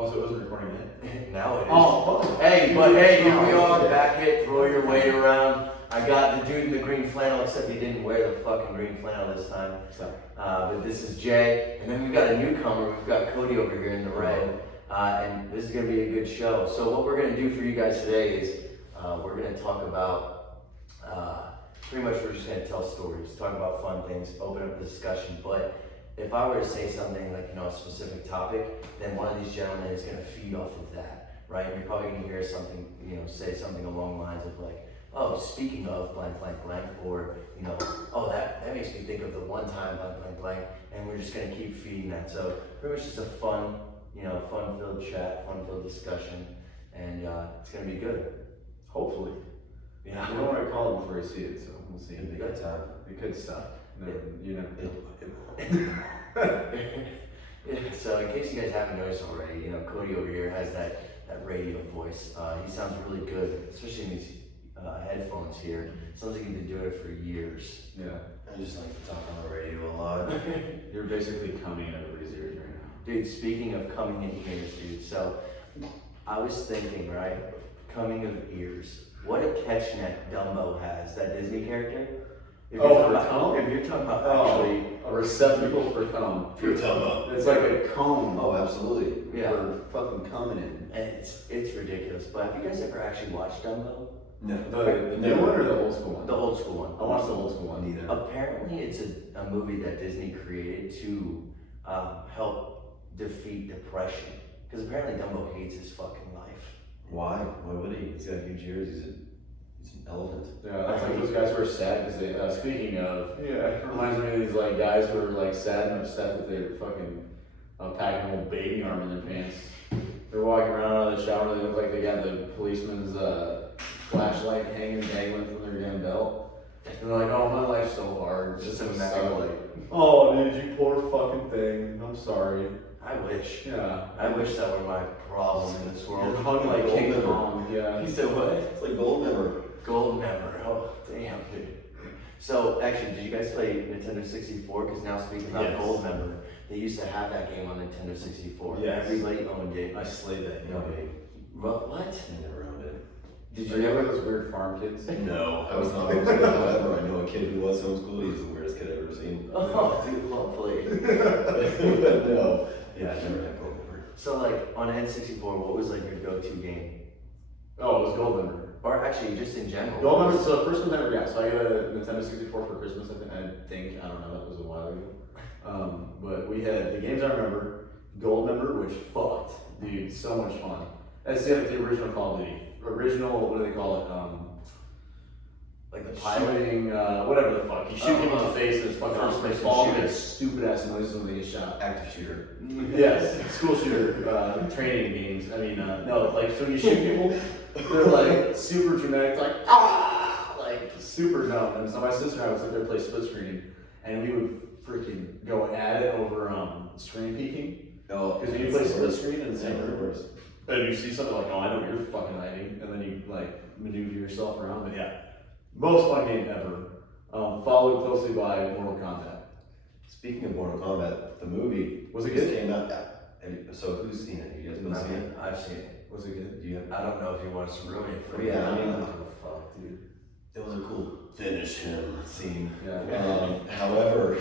Also, it wasn't recording it. Now it is. Oh, hey, here we are, back it, throw your weight around. I got the dude in the green flannel, except he didn't wear the fucking green flannel this time. But this is Jay, and then we've got a newcomer. We've got Cody over here in the red, and this is gonna be a good show. So what we're gonna do for you guys today is we're gonna talk about pretty much we're just gonna tell stories, talk about fun things, open up the discussion. But if I were to say something like a specific topic, then one of these gentlemen is gonna feed off of that, right? And you're probably gonna hear something, say something along the lines of like, oh, speaking of blank, blank, blank, or, oh, that makes me think of the one time blank, blank, blank, and we're just gonna keep feeding that. So pretty much just a fun, fun-filled chat, fun-filled discussion, and it's gonna be good. Hopefully. Yeah. I don't want to call it before I see it, so we'll see. It'll be good time. It could suck. So in case you guys haven't noticed already, Cody over here has that radio voice. He sounds really good, especially in these headphones here. Sounds like he's been doing it for years. Yeah. I just like to talk on the radio a lot. You're basically coming in everybody's ears right now. Dude, speaking of coming in ears, dude, so I was thinking, right, coming of ears, what a catch net Dumbo has, that Disney character. If you're talking about actually a receptacle for cum. For Dumbo. It's like a cone. Oh, absolutely. Yeah. For fucking coming in. And it's ridiculous. But have you guys ever actually watched Dumbo? No. The new one or the old school one? The old school one. I watched the old school one. Neither. Apparently, it's a movie that Disney created to help defeat depression. Because apparently Dumbo hates his fucking life. Why? Why would he? He's got huge ears. He's an elephant. Yeah, that's like those guys who are sad because they, speaking of, it reminds me of these like guys who are like sad and upset that they're fucking packing a whole baby arm in their pants. They're walking around out of the shower, they look like they got the policeman's flashlight hanging dangling from their damn belt. And they're like, oh, my life's so hard. It's just imagine, like, oh dude, you poor fucking thing. I'm sorry. I wish. Yeah. I wish that were my problem in this world. You're hung like King Kong. Yeah. He said what? It's like gold member. Gold member. Oh, damn, dude. So, actually, did you guys play Nintendo 64? Because now speaking about Yes. Gold member, they used to have that game on Nintendo 64. Yes. Everybody owned it. I slayed that game. What? I never owned it. Did you ever those weird farm kids? No, I was not homeschooled. However, I know a kid who was homeschooled. He's the weirdest kid I've ever seen. Oh, dude, lovely. No. Yeah, I never had gold member. So, like, on N64, what was, like, your go-to game? Oh, it was Gold Member. Or actually, just in general. Gold Member, so the first one I ever got, so I got a Nintendo 64 for Christmas, I don't know, that was a while ago. But we had, the games I remember, Gold Member, which fucked, dude, so much fun. That's the original Call of Duty. Original, what do they call it? Like the pilot? Shooting, whatever the fuck. You shoot people in the face and it's fucking First awesome. They person fall and shooter. make stupid ass noises when they get shot. Active shooter. Yes, school shooter training games. I mean, no, like, so when you shoot people, they're like super dramatic, like, like super dumb. And so my sister and I would sit there and play split screen, and we would freaking go at it over screen peeking. No, Because when you play split screen in the same room, worse. and you see something like, oh, I know what you're fucking hiding, and then you like maneuver yourself around. But yeah, most fun game ever. Followed closely by Mortal Kombat. Speaking of Mortal Kombat, the movie Was it just good? came out. So who's seen it? You guys been seeing it? I've seen it. Was it good? Do you have? I don't know if you want us to ruin it for Oh, you. yeah, I mean, I don't give a fuck, dude. It was a cool finish him scene. Yeah. However,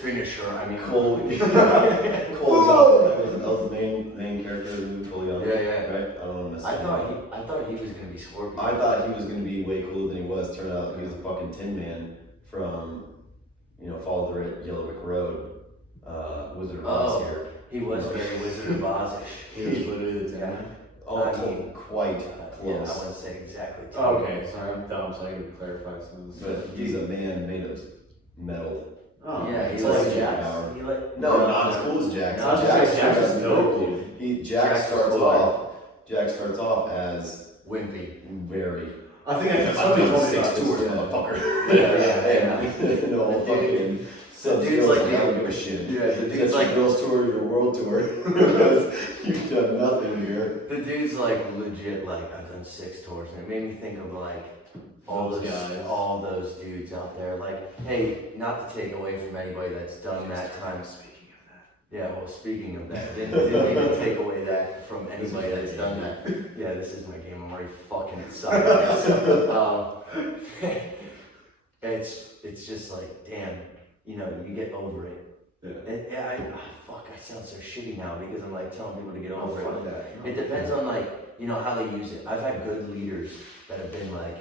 Finisher, I mean. Cole Young, that was the main character of the movie, Cole Young. Yeah. Right? I don't know. I thought he was gonna be Scorpion. I thought he was gonna be way cooler than he was. Turned out he was a fucking Tin Man from, Follow the Yellow Brick Road. Wizard of Oz here. He was very Wizard of Oz-ish. He was literally the 10 man. Oh, quite Yeah, I close. wouldn't say exactly. Oh, okay, sorry, I'm dumb, so I can clarify some of this. But he's a man made of metal. Oh, Yeah, It's he like like Jax. Jax. He like No, not as cool as Jax. Not just Jax is dope, dude. Jax Jax starts is off as wimpy. very. I think Somebody somebody told me told me tours, about motherfucker. Yeah. No, fucking. The dude's Dude's like, like, I don't give a shit. Yeah, the It's dude's like, your girls tour, your world tour. Because you've done nothing here. the dude's like legit. Like I've done 6 tours, and it made me think of like all Those those guys. all those dudes out there. Like, hey, not to take away from anybody that's done that time. Speaking of that, Yeah, well, speaking of that, didn't even take away that from anybody that's done that. Yeah, this is my game. I'm already fucking excited. It's just like, damn, you know, you get over it. Yeah. Fuck, I sound so shitty now because I'm like telling people to get over it. It depends on like, you know, how they use it. I've had good leaders that have been like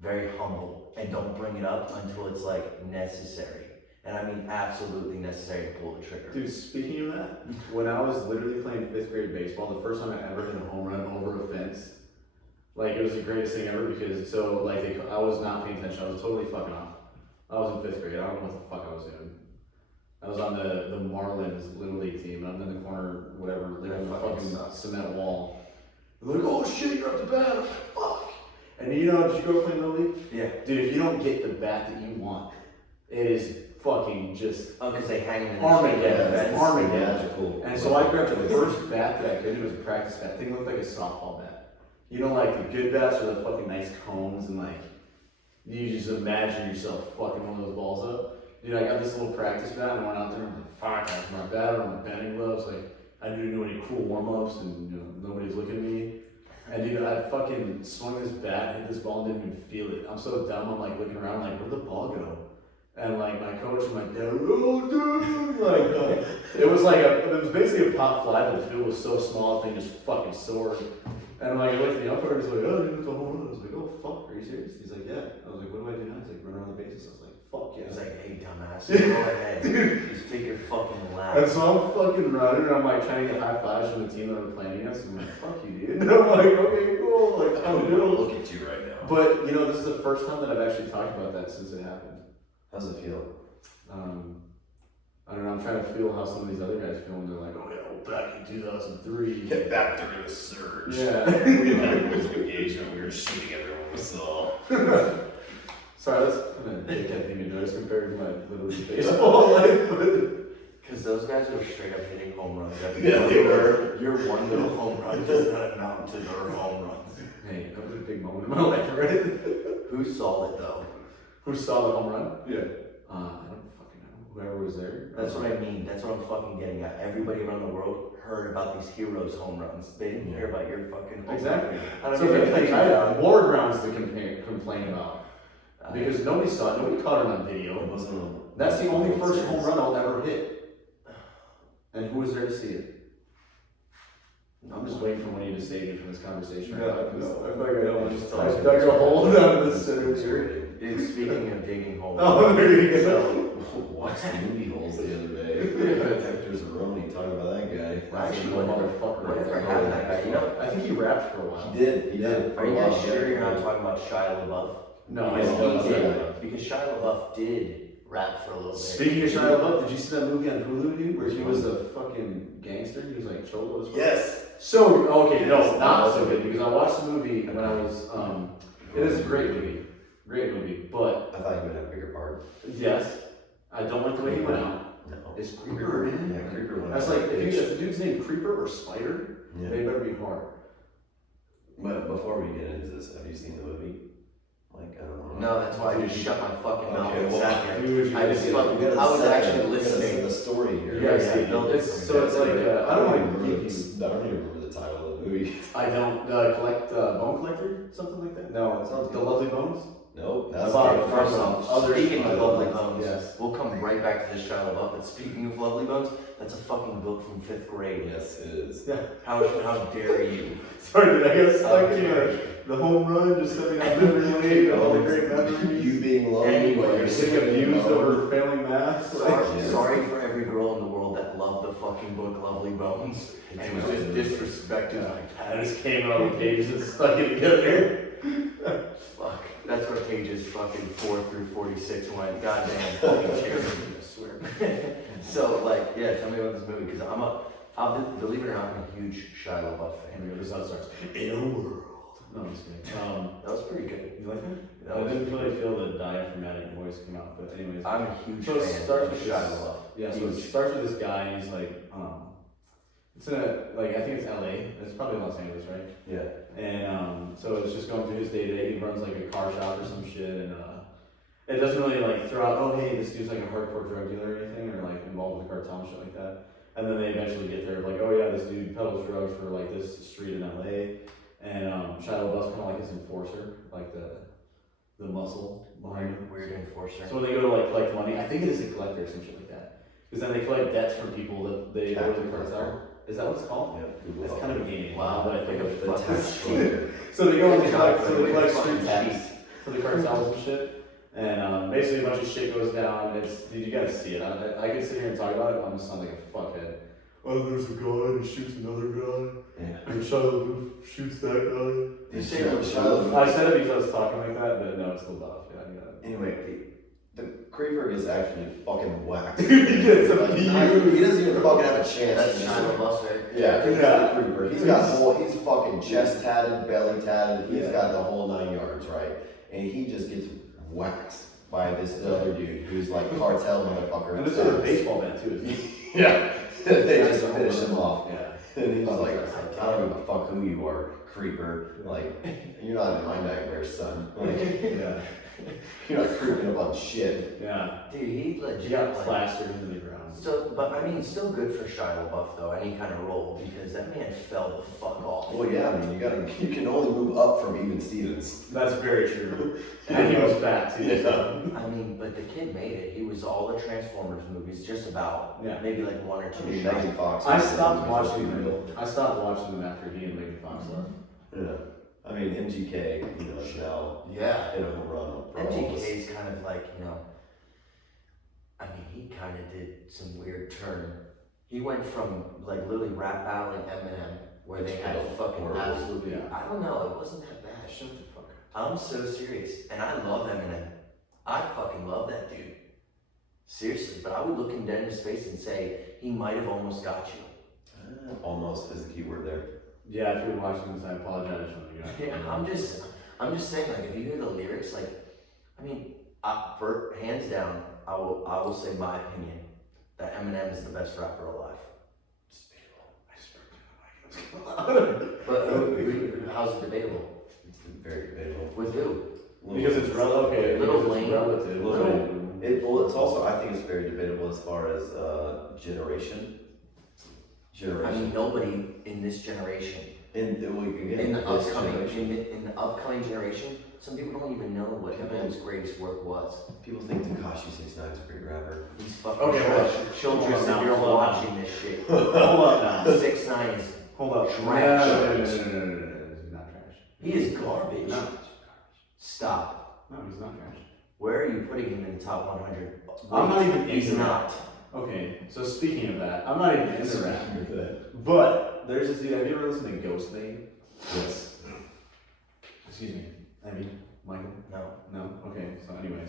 very humble and don't bring it up until it's like necessary. And I mean absolutely necessary to pull the trigger. Dude, speaking of that, when I was literally playing 5th grade baseball, the first time I ever hit a home run over a fence, like it was the greatest thing ever because I was not paying attention. I was totally fucking off. I was in 5th grade. I don't know what the fuck I was doing. I was on the Marlins Little League team. I'm in the corner, whatever, like on the fucking cement wall. They're like, oh shit, you're up the bat. I'm like, fuck. And you know, did you go play Little League? Yeah. Dude, if you don't get the bat that you want, it is fucking just because they hang them in Armageddon. Armageddon. Cool. And so I grabbed the first bat that I could. It was a practice bat. Thing looked like a softball bat. You know, like the good bats are the fucking nice cones and like you just imagine yourself fucking one of those balls up. Dude, I got this little practice bat and I went out there and I'm like, fuck, I have my bat on, my batting gloves. Like, I didn't do any cool warm-ups and, you know, nobody's looking at me. And dude, I fucking swung this bat, hit this ball, and didn't even feel it. I'm so dumb, I'm like looking around, like, where'd the ball go? And like my coach and my dad, oh dude, like, it was basically a pop fly, but the field was so small, the thing just fucking soared. And like, I looked at the umpire, and he's like, oh, dude, it's a home run. I was like, oh, fuck, are you serious? He's like, yeah. I was like, what do I do now? He's like, run around the bases. I was like, fuck yeah. He's like, hey, dumbass, go ahead. Just take your fucking lap. And so I'm fucking running, and I'm like trying to get high fives from the team that were playing against. And I'm like, fuck you, dude. And I'm like, okay, cool. Like, I'm good. Look at you right now. But, you know, this is the first time that I've actually talked about that since it happened. How's it feel? I don't know, I'm trying to feel how some of these other guys feel, and they're like, oh yeah, well, back in 2003. Get back during the surge. Yeah. We didn't have rules of engagement, we were shooting everyone we saw. Sorry, that's kind of dickhead thing to do as compared to my literally baseball life. Because those guys were straight up hitting home runs. Yeah, they were. Your one little home run does not amount to their home runs. Hey, that was a big moment in my life, right? Who saw it though? Who saw the home run? Yeah. I don't fucking know. Whoever was there. That's what I mean. That's what I'm fucking getting at. Everybody around the world heard about these heroes' home runs. They didn't hear about your fucking home Exactly. run. So if I had more grounds to complain about. Because nobody saw it, nobody caught it on video. It wasn't. That's the only first home run I'll ever hit. And who was there to see it? I'm just waiting for one of you to save me from this conversation. No, I feel like I don't want to just I dug a hole down in the center here. Dude, speaking of digging holes. Oh, there you go. So, Watched the movie holes the other day. There's a Roni talking about that guy. Actually, motherfucker. Whatever happened to that guy? You know, I think he rapped for a while. He did. are you guys sure you're not talking about Shia LaBeouf? No, Yes, I he don't. did. Because Shia LaBeouf did rap for a little bit. Speaking of Shia LaBeouf, did you see that movie on Hulu, dude, where he was a fucking gangster? He was like Cholo as well. Yes. So, okay, no, not so good, because I watched the movie when I was, it is a great movie, but, I thought he would have a bigger part. yes, I don't like the way he went out. No. Is Creeper in it? Yeah, Creeper went I was out. like, if the dude's named Creeper or Spider, Yeah. they better be hard. But before we get into this, have you seen the movie? Like, I don't know. No, that's why I just shut my fucking mouth Okay, and well, sat here. Dude, I just fucking, I was actually listening. The story here. You gotta see build it. it. So it's like, I don't remember. know, I don't even remember the title of the movie. I don't, Bone Collector? Something like that? No, it's not The Lovely Bones? Nope. That's That's about- First off, speaking of Lovely Bones, Yes. we'll come right back to this Shia LaBeouf, but speaking of Lovely Bones, that's a fucking book from 5th grade. Yes, it is. Yeah. How dare you? Sorry, dude, I got stuck How in dare the home run, just sitting on memory lane, and all the great memories. You being lonely. Anyway, while You're getting abused over failing math. Sorry for every girl in the world that loved the fucking book Lovely Bones and was just disrespected like I that. just came out on the pages and stuck it together. Fuck. That's where pages fucking 4 through 46 went. Goddamn fucking charity. I swear. So, like, yeah, tell me about this movie, because believe it or not, I'm a huge Shia LaBeouf fan. Anyway, this starts. In a world. No, I'm just kidding. That was pretty good. You like it? That I was didn't really feel the diaphragmatic voice come out, but anyways. I'm a huge So it fan starts of with Shia this- LaBeouf. Yeah, so it Huge. starts with this guy, and he's like, it's in I think it's LA. It's probably Los Angeles, right? Yeah. And so it's just going through his day to day. He runs like a car shop or some shit, and it doesn't really like throw out, oh hey, this dude's like a hardcore drug dealer or anything, or like involved with a cartel and shit like that. And then they eventually get there, like, oh yeah, this dude peddles drugs for like this street in LA. And Shia LaBeouf's kind of like his enforcer, like the muscle behind him. Weird enforcer. So when they go to like collect money, I think it is a collector or some shit like that. Because then they collect debts from people that they owe the cartel. Is that what it's called? Yeah. That's kind of a game. Wow, but I think of the tax collector. So they go and they collect Fucking street tax for the cartels and shit. And basically a bunch of shit goes down. Dude, you gotta see it. I could sit here and talk about it, but I'm just sound like a fuckhead. Oh, there's a guy and he shoots another guy. Yeah. And Shia LaBeouf shoots that guy. You say I said it because I was talking like that, but no, it's LaBeouf. Yeah, I got it. Anyway, the creeper is actually fucking whacked. He gets a He doesn't even fucking have a chance. That's Shia LaBeouf, right? Yeah, he's Yeah. the creeper. He's fucking chest tatted, belly tatted. He's got the whole 9 yards, right? And he just gets whacked by this other dude who's like cartel motherfucker. And this is a baseball bat too, isn't he? Yeah. They just finish him off. Yeah. And he's like, I don't give a fuck who you are, creeper. Like, you're not in my nightmares, son. Like, Yeah. you're not creeping up on shit. Yeah. Dude, he legit He got like, plastered into the ground. So, but I mean, still good for Shia LaBeouf though, any kind of role, because that man fell the fuck off. Well, yeah, I mean, you can only move up from even Stevens. That's very true. And he was fat too. Yeah. I mean, but the kid made it. He was all the Transformers movies, just about. Yeah. Maybe like one or two. I mean, shots. Megan Fox. I was stopped the watching movie. them. I stopped watching them after he and Megan Fox left. Yeah. I mean, MGK, is now Yeah. in a home run. for all of us. MGK is kind of like, I mean, he kind of did some weird turn. He went from like literally rap battling Eminem, where they had fucking Horrible. absolutely. Yeah. I don't know. It wasn't that bad. Shut the fuck up. I'm so serious, and I love Eminem. I fucking love that dude. Seriously, but I would look him dead in his face and say he might have almost got you. Almost is the key word there. Yeah, if you're watching this, I apologize for you. Yeah, I'm just saying, like, if you hear the lyrics, like, I mean, hands down, I will say my opinion that Eminem is the best rapper alive. But how's it debatable? It's very debatable. With who? Because it's relative. Little Because it's Wayne. relative. Well, it's also, I think it's very debatable as far as generation. I mean, nobody in this generation, in in the upcoming generation, some people don't even know what Eminem's greatest work was. people think Tekashi 69 is a great rapper. He's fucking Okay, trash. well, Children, hold on if now, you're hold on watching this shit, Hold up now. 6ix9ine is Hold up. Trash. No, he's not trash. he is garbage. No. Stop. No, he's not trash. Where are you putting him in the top 100? I'm not even He's into not. Okay, so speaking of that, I'm not even into rap. But there's this dude, have you ever listened to Ghostfade? Yes. Excuse me. I mean, Michael? No. No? Okay, so anyways.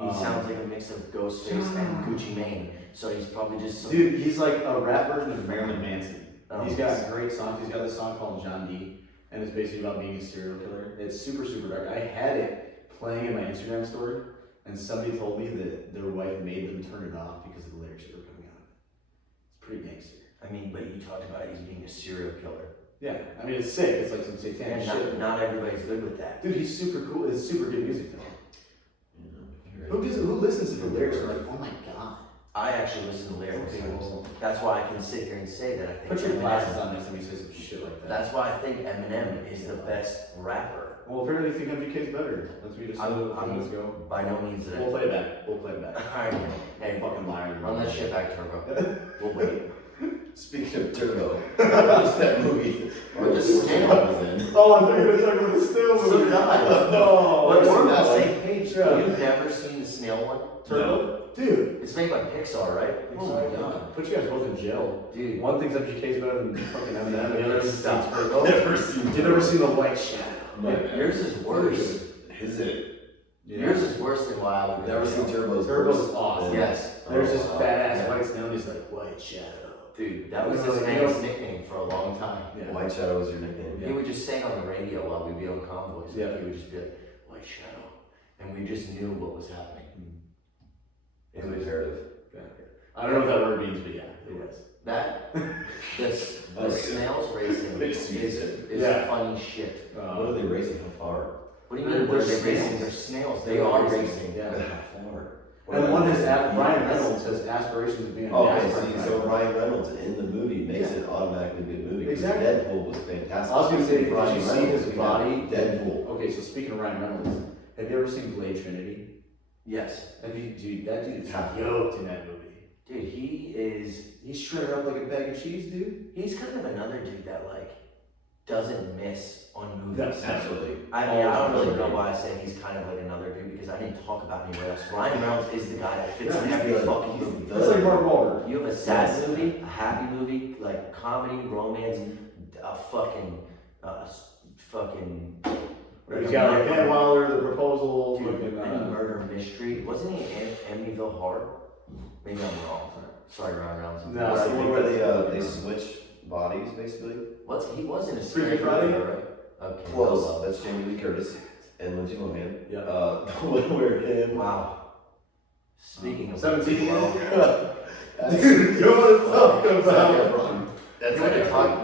He sounds like a mix of Ghostface and Gucci Mane. So he's probably just some, Dude, he's like a rap version of Marilyn Manson. Oh. He's got great songs. He's got this song called John D. And it's basically about being a serial killer. It's super, super dark. I had it playing in my Instagram story, and somebody told me that their wife made them turn it off because of the lyrics that were coming out. It's pretty gangster. I mean, but you talked about he's being a serial killer. Yeah, I mean, it's sick. It's like some satanic And shit. not everybody's good with that. Dude, he's super cool. It's super good music, though. Yeah. Who listens to the lyrics and are like, oh my god. I actually listen to lyrics. Okay, well, That's why I can sit here and say that I think put your Eminem- glasses on next time you say some shit like that. That's why I think Eminem is the best rapper. Well, apparently you think MGK's better. That's what you just said a few I'm minutes ago. by no means that. We'll play it back. We'll play it back. Alright, Hey, fucking liar. run that shit back, Turbo. We'll wait. Speaking of Turbo, what's that movie? Or the snail. was in. Oh, I thought you were talking about the snail So movie. did I. No. But we're on that the one. same page. Yeah. You've never seen the snail one? Turbo? Dude. It's made by Pixar, right? Oh my god. Put you guys both in jail. Dude. One thinks MGK's better than fucking Eminem. The other thinks Stop. Turbo. Never seen You've never seen The White Shadow. No. Yours is worse. Is it? Yours is worse than Wild. Would Never Be. seen Turbo's. Turbo's verse. awesome. Yes. There's this Oh, fat ass yeah. white snail and he's like, White Shadow. Dude, that was No, his like, man's you know- nickname for a long time. Yeah. White Shadow was your nickname. He would just sing on the radio while we'd be on convoys. Yeah. He would just be like, White Shadow. And we just knew what was happening. It was imperative. I don't know what that word means, but yeah, it was. That, the Okay. snails racing Makes you is sick. yeah. funny shit. What are they racing? How far? What do you mean, They're they're snails. racing? They're snails. They are racing. Yeah. How far? And one has Ryan Reynolds has aspirations of being a Okay, NASCAR so driver. Ryan Reynolds in the movie makes it automatically a good movie. Exactly. Deadpool was fantastic. I was gonna say, did Ryan you see Reynolds his became body? Deadpool. Okay, so speaking of Ryan Reynolds, have you ever seen Blade Trinity? Yes. Dude, that dude is yoked in that movie. Dude, He's shredded up like a bag of cheese, dude. he's kind of another dude that like doesn't miss on movies. Yes, Absolutely. I mean, I don't really know why I say he's kind of like another dude because I didn't talk about anywhere else. Ryan Reynolds is the guy that fits in every fucking movie. That's like Mark Wahlberg. You have a sad movie, a happy movie, like comedy, romance, a fucking. He's got like Van Wilder, The Proposal, Dude, fucking, any murder mystery. Wasn't he in Amityville Horror? Maybe I'm wrong. Sorry, Ryan Reynolds. No, That's I the think one where they switch bodies, basically. He was in a Freaky Friday? right? Okay. Close. That's Jamie Lee Curtis and Lindsay Lohan. Yeah. The one where him. Wow. Speaking of 17. Dude, you know what I'm talking about?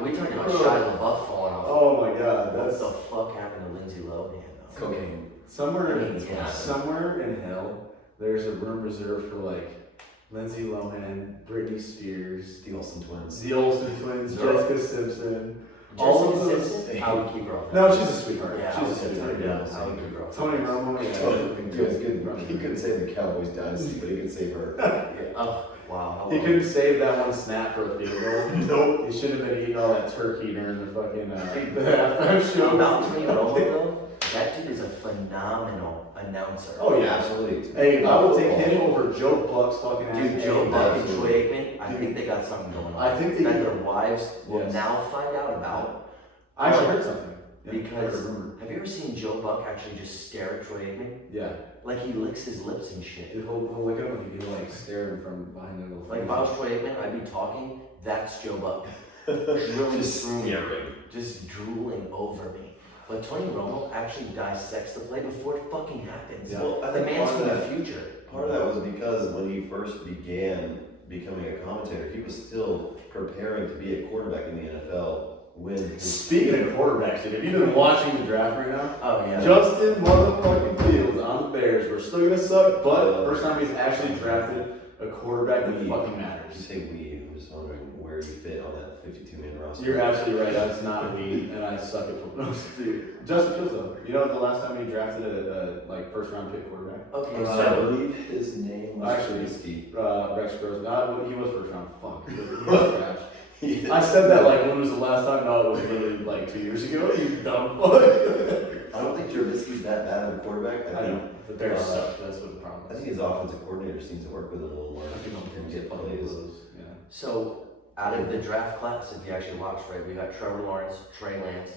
we talked about Shia LaBeouf falling off. Oh my god, What that's the fuck happened to Lindsay Lohan? Though? Cocaine. somewhere. I mean, yeah. Somewhere in hell, there's a room reserved for like Lindsay Lohan, Britney Spears, The Olsen twins. the Olsen twins, No. Jessica Simpson. All of Jessica those. Simpson? I would keep her off. No, she's a sweetheart. Yeah, she's a I would sweetheart. keep her Yeah. off. I would keep her off. Tony Romo. Yeah. He couldn't save the Cowboys dynasty, but he could save her. Yeah. Oh, wow. He couldn't save that one snap for a field goal. Nope. He should have been eating all that turkey during the fucking the halftime show. About Tony Romo though, that dude is a phenomenal announcer. Oh yeah, Absolutely. Hey, I would take him over Joe Buck's fucking ass. Dude, Joe any Buck day. and Troy Aikman, I think they got something going on. I think they that do. their wives will Yes. now find out about. I actually heard something. Yeah, Because I remember. have you ever seen Joe Buck actually just stare at Troy Aikman? Yeah, Like he licks his lips and shit. dude, he'll look at him and he'll like stare him from behind the little. Like if I was Troy Aikman, I'd be talking, that's Joe Buck. Really Just through me. staring. Just drooling over me. But Tony Romo actually dissects the play before it fucking happens. Yeah. Well, I The think man's part from of the that, future. part of that was because when he first began becoming a commentator, he was still preparing to be a quarterback in the NFL. Speaking of quarterbacks, dude, have you been watching the draft right now? Oh yeah. Justin motherfucking Fields on the Bears. We're still gonna suck, but first time he's actually drafted a quarterback that fucking You matters. say we, I'm just wondering where you fit on that 52-man roster. You're absolutely right. That's not me, and I suck at football. Dude, Justin Fields though. You know the last time he drafted a like first round pick quarterback? Okay, I so believe his name was Actually, Trubisky. Rex Grossman. He was first round. Fuck. He was trash. I said that like when was the last time? No, it was literally like 2 years ago. You dumb fuck. I don't think Trubisky's that bad of a quarterback. I know. The Bears suck. That's what the problem I is. think his offensive coordinator seems to work with him a little more. I think I'm gonna get Get fucking plays. blows. Yeah. So out of the draft class, if you actually watch right, we got Trevor Lawrence, Trey Lance,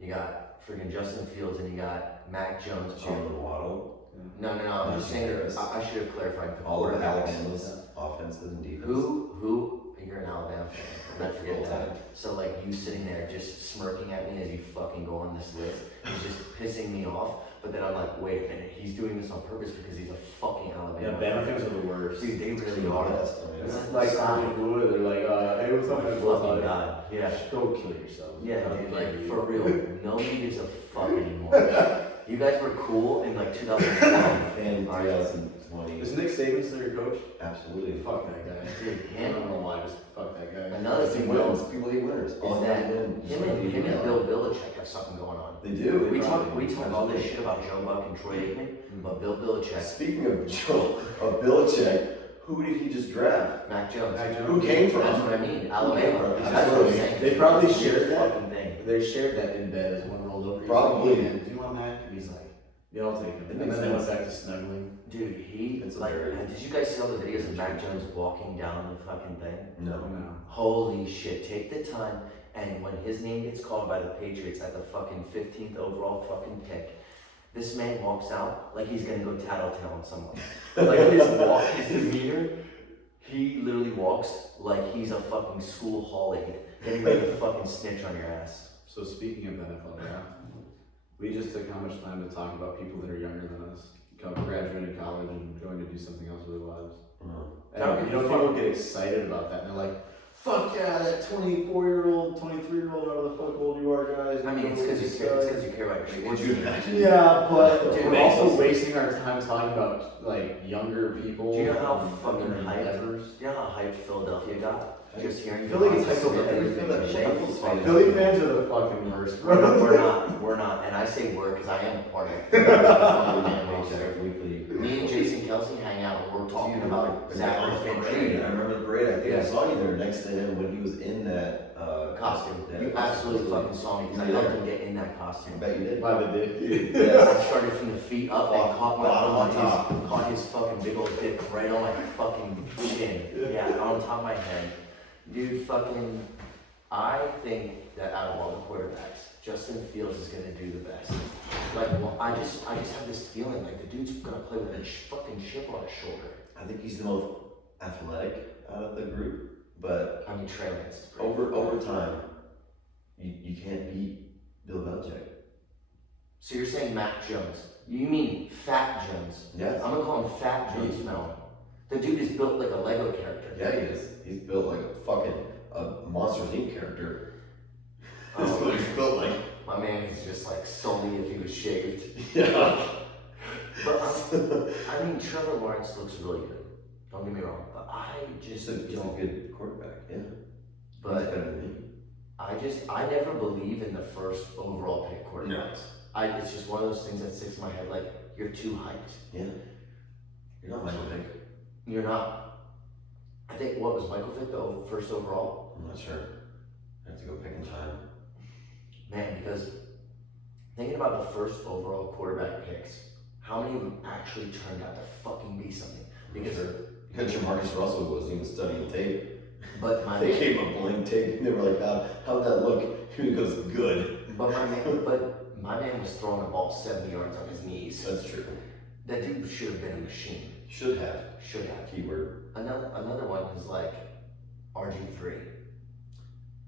you got freaking Justin Fields, and you got Mac Jones. Jalen Waddle. No, I'm just saying that I should have clarified the All of quarterbacks. Alabama's offenses and defense. Who? You're an Alabama fan. I'm not forgetting that. So like you sitting there just smirking at me as you fucking go on this list is just pissing me off. But then I'm like, wait a minute, he's doing this on purpose because he's a fucking Alabama. Yeah, Bama fans are the worst. Dude, they really are. Yes, I mean, It's like Hollywood. They're like, hey, what's up, man? Fucking God. Yeah. Go kill yourself. Yeah, dude, like for real, nobody gives a fuck anymore. You guys were cool in like 2012. And Alright. 2020. Is Nick Saban still your coach? Absolutely. Fuck that guy. Dude, I him, don't know why, just fuck that guy. another He thing wins. though, People hate winners. is All that they win. him and Bill Belichick have something going on. They do. We talk all this shit about Joe Buck and Troy Aikman, but Bill Belichick, Speaking of Belichick, who did he just draft? Mac Jones. Mac Jones. Who came from? That's what I mean. Alabama. That's That's what I'm saying. They probably It's a shared that. fucking thing. They shared that in bed as one rolled over. He's Probably. Like, "Man, do you want Mac?" And he's like, "Yeah, I'll take him." It And makes then they went sense. back to snuggling. Dude, he It's like. hilarious. Did you guys see all the videos of Mac Jones walking down the fucking thing? No. No. Holy shit! Take the time, and when his name gets called by the Patriots at the fucking 15th overall fucking pick, this man walks out like he's gonna go tattletale on someone. Like his walk, his demeanor, he literally walks like he's a fucking school hall aide, getting ready to fucking snitch on your ass. So speaking of the NFL draft, we just took how much time to talk about people that are younger than us, graduating college and going to do something else with their lives. No. And you know, people get excited about that, and they're like, fuck yeah, that 24-year-old, 23-year-old, whatever the fuck old you are, guys. I mean, it's because you care about your Would you imagine? Yeah, but Dude, we're also wasting our time talking about like younger people. Do you know how and fucking their hyped? endeavors. Do you know how hyped Philadelphia got? Just hearing Philly gets hyped over everything. Philly fans are the fucking worst. We're not, and I say we're because I am a part of it. Me and Jason Kelsey hang out and we're talking about Zachary's getting treated. I remember the parade. I think I saw you there next to him when he was in that Costume. You absolutely fucking saw me because I helped him get in that costume. I bet you did. By the dick. Yes, I started from the feet up and caught top. caught his fucking big old dick right on my fucking chin. Yeah, on top of my head. Dude, fucking, I think that out of all the quarterbacks, Justin Fields is gonna do the best. Like, well, I just have this feeling like the dude's gonna play with a fucking chip on his shoulder. I think he's the most athletic out of the group, but I mean, Trey Lance is pretty. over time, you can't beat Bill Belichick. So you're saying Mac Jones? You mean Fat Jones? Yes. I'm gonna call him Fat Jones now. The dude is built like a Lego character. Yeah, he is. He's built like a fucking Monsters Inc. character. Oh, He's built like. my man is just like Sully if he was shaved. Yeah. But I mean, Trevor Lawrence looks really good. Don't get me wrong, but I just He's a good quarterback. Yeah. But he's better than me. I never believe in the first overall pick quarterbacks. It's just one of those things that sticks in my head. Like you're too hyped. Yeah. You're not Michael Vick. You're not. I think what was Michael Vick the first overall? I'm not sure. I have to go pick in time. Man, because thinking about the first overall quarterback picks, how many of them actually turned out to fucking be something? Because Jamarcus Russell wasn't even studying tape. But my They man, came up blank tape and they were like, how'd that look? He goes, good. but my man was throwing the ball 70 yards on his knees. That's true. That dude should have been a machine. Should have. Should have. Keyword. Another one is like RG3.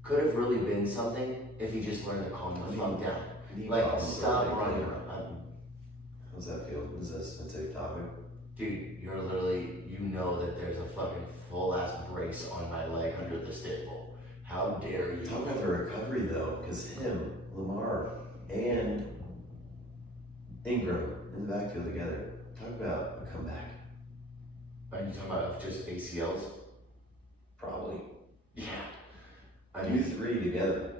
Could have really been something if he just learned to calm the fuck down. Like, stop running around. How's that feel? Is that a sensitive topic? Dude, you're literally, you know that there's a fucking full ass brace on my leg under the staple. How dare you? Talk about the recovery though, because him, Lamar, and Ingram in the backfield together. Talk about a comeback. Are you talking about just ACLs? Probably. Yeah. I Do mean, 3 together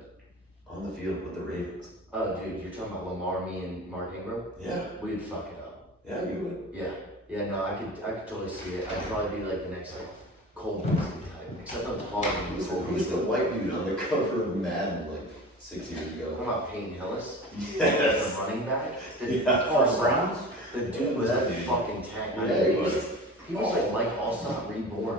on the field with the Ravens. oh dude, you're talking about Lamar, me, and Mark Ingram? Yeah. We'd fuck it up. Yeah, you would. Yeah. Yeah, no, I could totally see it. I'd probably be like the next like Cole Beasley type. Except I'm taller than you. Who's the white dude on the cover of Madden like 6 years Talking ago? about Peyton Hillis? Yes. The running back? Yeah. For Browns? The dude was That a dude. fucking tank. I Yeah, mean, he was. he was like Mike Allstott reborn.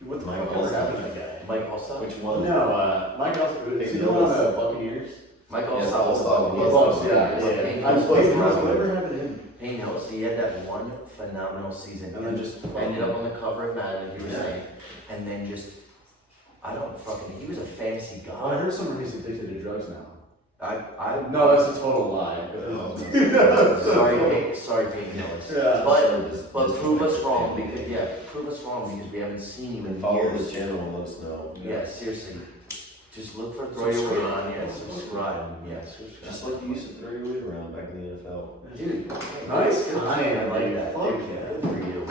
What the Mike fuck is that Allstott. with that guy? Mike Allstott? Which one? No, Mike Allstott. Is he the one on the Buccaneers? Mike Yes, Allstott was Allstott. Oh, yeah. Peyton I'm Hillis playing was whatever happened to him. Peyton Hillis, he had that one phenomenal season. And then just ended up on the cover of Madden, like you were Yeah. saying. And then just, I don't fucking, he was a fantasy Oh, I god. heard someone he's addicted to drugs now. I No, that's a total lie. sorry, Peyton Hillis. Yeah. But prove us wrong because we haven't seen you in Follow years. this channel and let us know. Yeah, seriously. Just look for Throw Your Weight Around. Yeah, subscribe. Yeah, subscribe. Just like you used to throw your weight around back in the NFL. Dude, Nice good time, I like that. fuck Dude, yeah. good for you.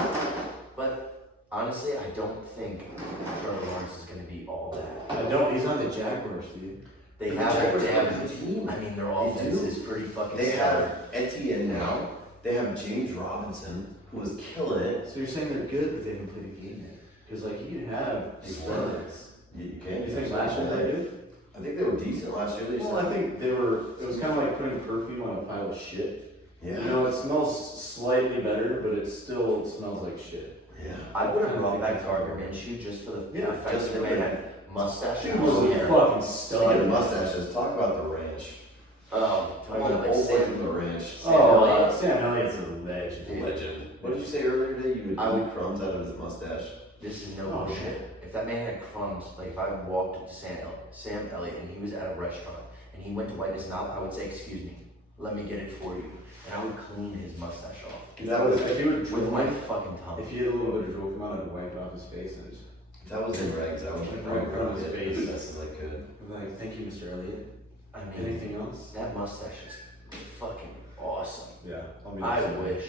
But honestly, I don't think Trevor Lawrence is going to be all that. I don't. He's on the Jaguars, dude. They The have Jaguars they have have a good team. I mean, their They offense do. is pretty fucking They solid. have Etienne now. They have James Robinson, who was killing it. So you're saying they're good, but they haven't played a game yet? Because like you can have studs. You can. You think last year they did? I think they were decent last year. Well, I think they were. It was kind of like putting perfume on a pile of shit. Yeah. You know, it smells slightly better, but it still smells like shit. Yeah. I would have brought back Gardner Minshew just for the Yeah, fact just that for the man the- had mustache. Dude and was long a hair. fucking Speaking of stud. mustaches, talk about the ranch. Oh, Talk what about like old boy Sam? from the ranch. Oh, Elliott. Sam Elliott's a legend. Dude. Legend. What did you say earlier today? You would I eat crumbs out of his mustache. This is no Oh, bullshit. If that man had crumbs, like if I walked up to Sam Elliott and he was at a restaurant and he went to wipe his mouth, I would say, "Excuse me, let me get it for you," and I would clean his mustache off If that was, if he would with drool, my fucking tongue. if he had a little bit of drool come out, I'd wipe it off his face and just. That was in regs. I wish I Right in front of his it face. as best as I could. I'm like, thank you, Mr. Elliott. I mean, Anything else? that mustache is fucking awesome. Yeah. I wish.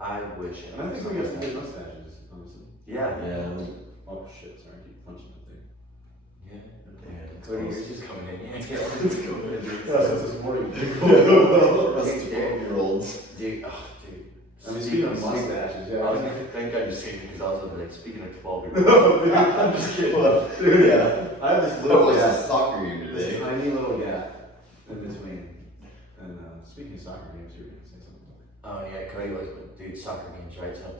I think we got some good mustaches, honestly. Yeah. Yeah. Oh shit, sorry, I keep punching that thing. Yeah. Cody, yours is coming in. Yeah, it's coming in. That's this morning. Us 12-year-olds. Dude, oh, dude. I mean, speaking of mustaches, yeah. I was gonna thank God you saved me because I was like, speaking of 12-year-olds. I'm just kidding. Dude, Yeah. I have this That little was a gap, soccer game this today. tiny little gap in between. And speaking of soccer games, you were gonna say something. Oh yeah, Cody was, dude, soccer games, right? So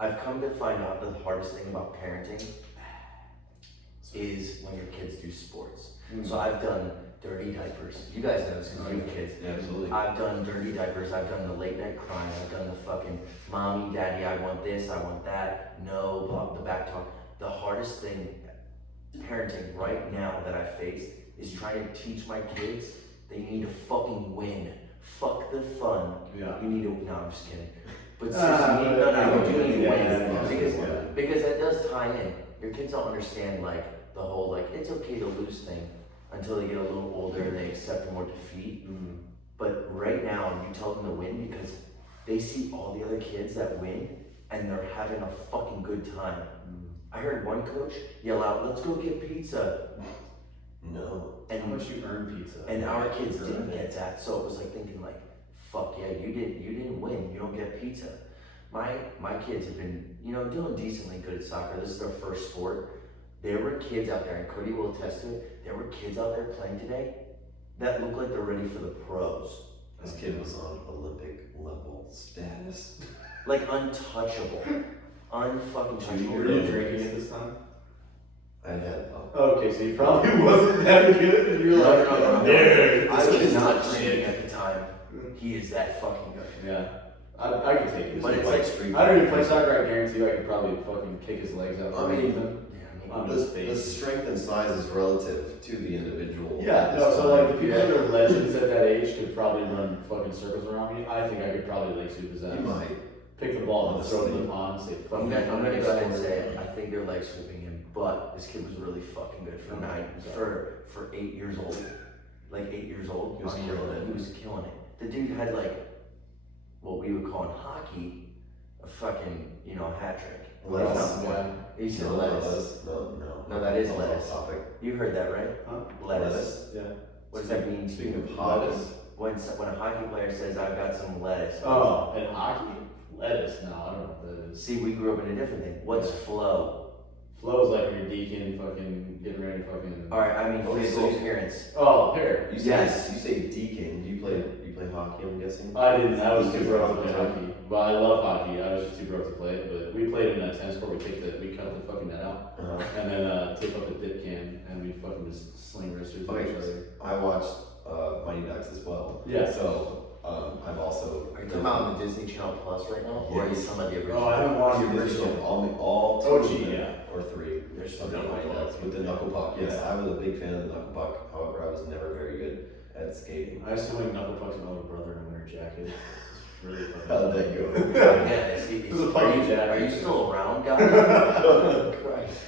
I've come to find out that the hardest thing about parenting is when your kids do sports. So I've done dirty diapers. You guys know this because you have kids. Yeah, absolutely. I've done dirty diapers. I've done the late night crying. I've done the fucking mommy, daddy, I want this, I want that. No, blah, the back talk. The hardest thing parenting right now that I face is trying to teach my kids that you need to fucking win. Fuck the fun. Yeah. You need to. No, I'm just kidding. But seriously, you do need to win because that does tie in. Your kids don't understand like the whole like it's okay to lose thing until they get a little older and they accept more defeat. But right now, you tell them to win because they see all the other kids that win and they're having a fucking good time. I heard one coach yell out, "Let's go get pizza." No. And How much you earn pizza? and our kids didn't get that, so it was like thinking like, fuck yeah, you didn't win, you don't get pizza. My kids have been, doing decently good at soccer. This is their first sport. There were kids out there, and Cody will attest to it, there were kids out there playing today that look like they're ready for the pros. This kid was on Olympic level status. Like untouchable. Unfucking touchable. Were you drinking at this time? I had Okay, so he probably wasn't that good, and you're like, No. dude, I this was kid's not not drinking shit. at the time. He is that fucking good. Yeah, I could take it. But it's like, I don't even play soccer. I guarantee you, I could probably fucking kick his legs out. I mean, the the strength and size is relative to the individual. Yeah, no, so like the people that are legends at that age could probably run fucking circles around me. I think I could probably like sweep his ass. You might. Pick the ball and throw it in the pond and say, fuck I'm that. gonna go ahead and say it. I think you're leg sweeping him, but this kid was really fucking good for 8 years old. Like 8 years old. He was killing it. He was killing it. The dude had like what we would call in hockey a fucking, hat trick. Lettuce. He said No, lettuce. No, that is lettuce. Topic. You heard that, right? Huh? Lettuce. Yeah. What does that mean? Speaking of hockey, When a hockey player says, "I've got some lettuce." Oh, and hockey? Lettuce? No, I don't know what that is. See, we grew up in a different thing. What's flow? Flow is like when you're deacon, fucking getting ready to fucking. All right, I mean physical appearance. Oh, here. you say deacon. Do you play hockey? I'm guessing. I didn't. I was too broke to play hockey. But I love hockey. I was just too broke to play it. But we played in a tennis court. We cut the fucking net out, and then tape up the dip can, and we fucking just sling wristers at each other. I watched Mighty Ducks as well. Yeah. So I've also. Are you talking about on the Disney Channel Plus right now, or are you Yes. talking about the original? Oh, I haven't watched The the original, original. all two OG, of them, yeah. or three. There's Something some like knuckle that. puck. With the knuckle puck, yes. Yeah. I was a big fan of the knuckle puck. However, I was never very good at skating. I used to like knuckle pucks with my older brother in a winter jacket. It's really fucking. How'd that go? Yeah, It was a party jacket. are you still around, guys? Christ.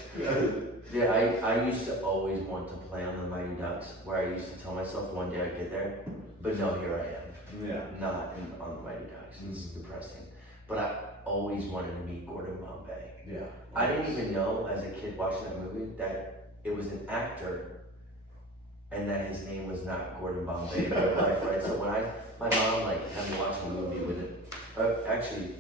Yeah, I used to always want to play on the Mighty Ducks, where I used to tell myself one day I'd get there, but no, here I am. Yeah. Not on the Mighty Ducks. It's depressing. But I always wanted to meet Gordon Bombay. Yeah. I didn't even know as a kid watching that movie that it was an actor and that his name was not Gordon Bombay in real life, right? So when my mom had me watch a movie with it, actually,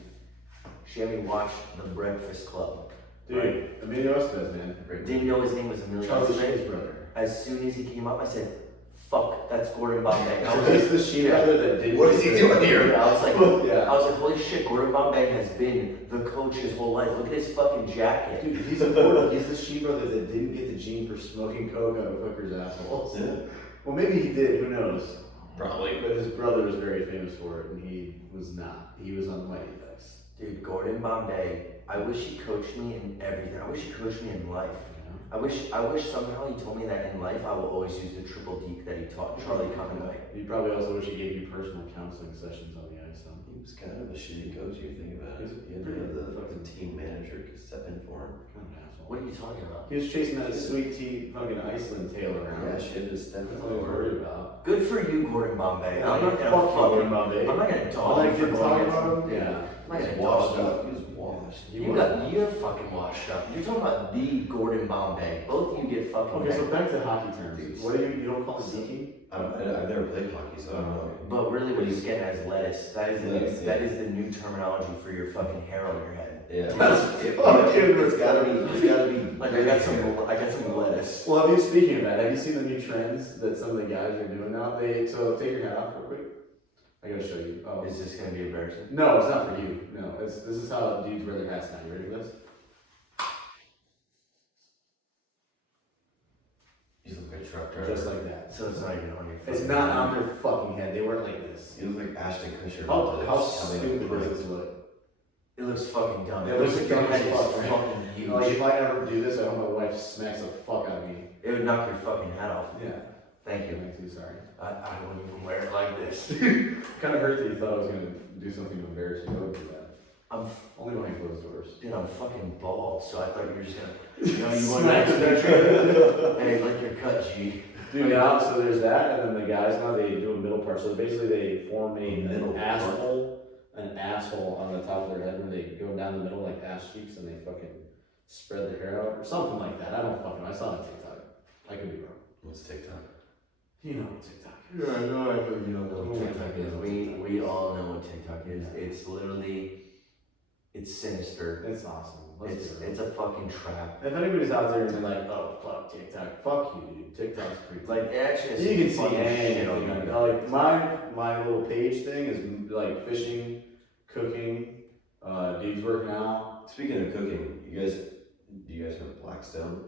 she had me watch The Breakfast Club. Dude, Emilio Estevez, man. Didn't know his name was Emilio Charlie Estevez. Sheen's brother. As soon as he came up, I said, fuck, that's Gordon Bombay. I was He's the Shia brother that didn't. What is he doing here? I was like, Yeah. holy shit, Gordon Bombay has been the coach his whole life. Look at his fucking jacket. Dude, he's immortal. He's the Shia brother that didn't get the gene for smoking coke out of hookers' assholes. Yeah. Well, maybe he did. Who knows? Probably. But his brother was very famous for it, and he was not. He was on the Mighty Ducks. Dude, Gordon Bombay, I wish he coached me in everything. I wish he coached me in life. I wish somehow he told me that in life I will always use the triple deke that he taught Charlie Conway. You probably also wish he gave you personal counseling sessions on the ice. Huh? was kind of a shitty coach, you think about it. He had to have the fucking team manager step in for him. What are you talking about? He was chasing that sweet tea fucking Iceland tail around. Yeah, shit just step in That's what I was worried about. Good for you, Gordon Bombay. Yeah, I'm not gonna fuck fucking. Bombay. I'm not gonna I dog like you for to going talk against about him. him. Yeah. I'm not He gonna was dog washed up. He was washed. You're fucking washed up. You're talking about the Gordon Bombay. Both of you get fucking. Okay, so back to hockey terms. What do you don't call it dinky? I've never played hockey, so I don't know. But really, what he's getting at is lettuce. That is Lettuce, that is the new terminology for your fucking hair on your head. Yeah, It's gotta be. Like I got some lettuce. Well, speaking of that, have you seen the new trends that some of the guys are doing now? So take your hat off real quick. I gotta show you. Oh. Is this gonna be embarrassing? No, it's not for you. No, this is how dudes wear their hats now. You ready for this? You look like a truck driver. Just like that. So it's not even on your It's face. not on their fucking head. They wear it like this. You look like Ashton Kutcher. How stupid does this look? It looks fucking dumb. It looks like dumb your head as is fuck, right? fucking huge. Like if I ever do this, I hope my wife smacks the fuck out of me. It would knock your fucking hat off. Yeah. Thank you. I'm too sorry. I wouldn't even wear it like this. Kind of hurt that you thought I was gonna do something embarrassing. Don't do that. I'm Only behind closed doors. Dude, I'm fucking bald, so I thought you were just gonna, you want Smack to hey, like your cut, G. Dude, now, so there's that, and then the guys now they do a middle part. So basically, they form Middle an asshole on the top of their head, where they go down the middle like ass cheeks, and they fucking spread their hair out or something like that. I don't fucking. I saw it on TikTok. I could be wrong. What's TikTok? You know what TikTok is. Yeah, I know. I know you don't know Oh, what TikTok yeah. is. We all know what TikTok is. It's literally, it's sinister. It's awesome. It's a fucking trap. If anybody's out there and they're like, oh fuck TikTok, fuck you, dude. TikTok's pretty. Like, it actually has You can see funny shit anything on on it. it. Like my little page thing is like fishing, cooking, dudes working out. Speaking of cooking, do you guys have Blackstone?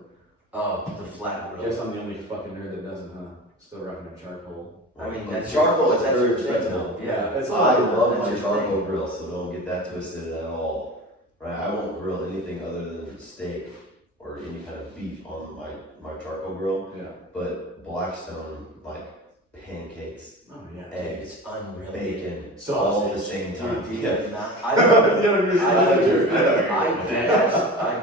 Oh, the flat I grill. guess I'm the only fucking nerd that doesn't, huh? Still rocking a charcoal. I mean, Well, that's charcoal is that's very your thing, respectable. though. Yeah. It's I love that's my your charcoal thing. grill, so don't get that twisted at all. Right? I won't grill anything other than steak or any kind of beef on my charcoal grill. Yeah. But Blackstone, like pancakes, Oh yeah. eggs, It's unreal. bacon, Sausage. all at the same time. Dude, Yeah. I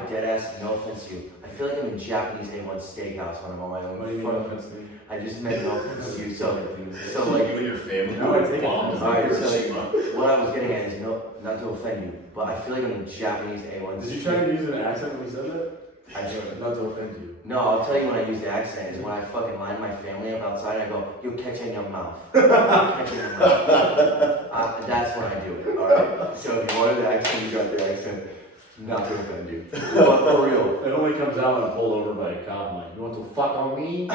dead ass, no offense to you. I feel like I'm in Japanese A1 steakhouse when I'm on my own. What do you mean offense to me? I just meant no offense to you. So So like, you and your family. No, I take it. alright, so what I was getting at is not to offend you, but I feel like I'm in Japanese A1. Did you try to use an accent when you said that? I just, Not to offend you. no, I'll tell you when I use the accent is when I fucking line my family up outside and I go, you'll catch it in your mouth. Catch it in your mouth. That's when I do it, alright? So if you wanted the accent, you got the accent. Not to offend you. But for real. It only comes out when I'm pulled over by a cop. I'm like, you want to fuck on me?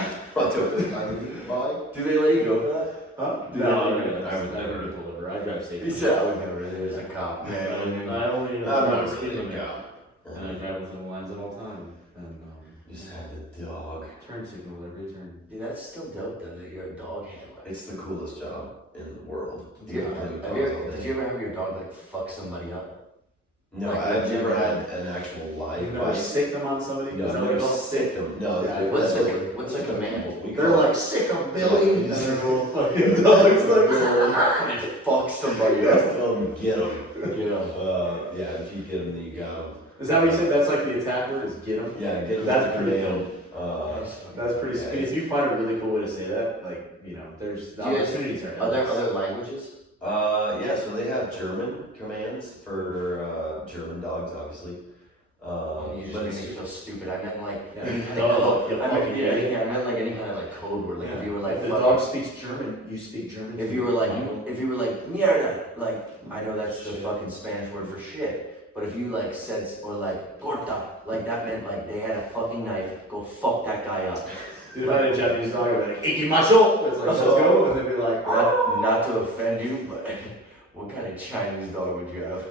Do they let you go for that? Huh? Do No, they- I would never get pulled over. I drive safe. He said, I would never, there's a cop. I only I'm I'm not speeding really a now. cop. And I drive within the lines at all time. And Just had the dog. turn signal every turn. Dude, that's still dope though that you're a dog handler. It's the coolest job in the world. Did you ever have your dog like fuck somebody up? No, Like, I've never had an actual live You never fight. sick them on somebody? No, Is that I've what never it's called? sick them. No, Yeah, What's the command? We They're call like, sick them, Billy! And they're little fucking dogs dogs like Fuck somebody you up. guys tell them get them. You know. Yeah, if you get them, then you got them. Is that what you said? That's like the attack word is get them? Yeah, get them. That's pretty cool. That's pretty Yeah. sweet. If you find a really cool way to say that, like, you know, there's the Do you guys- opportunities Are there other languages? Yeah, so they have German commands for German dogs, obviously. You just But made me feel stupid. I meant like Yeah. any kind No, of code. you I fucking meant, idiot. yeah, I meant like any kind of like code word. Like if you were like if the fucking- dog speaks German, you speak German. if you were like mierda, like I know that's the fucking Spanish word for shit. But if you like said or like corta, like that meant like they had a fucking knife, go fuck that guy up. Dude, if I had a Japanese dog, I'd be like, ikimasho! It's like, let's go, and they'd be like, Not to offend you, but what kind of Chinese dog would you have?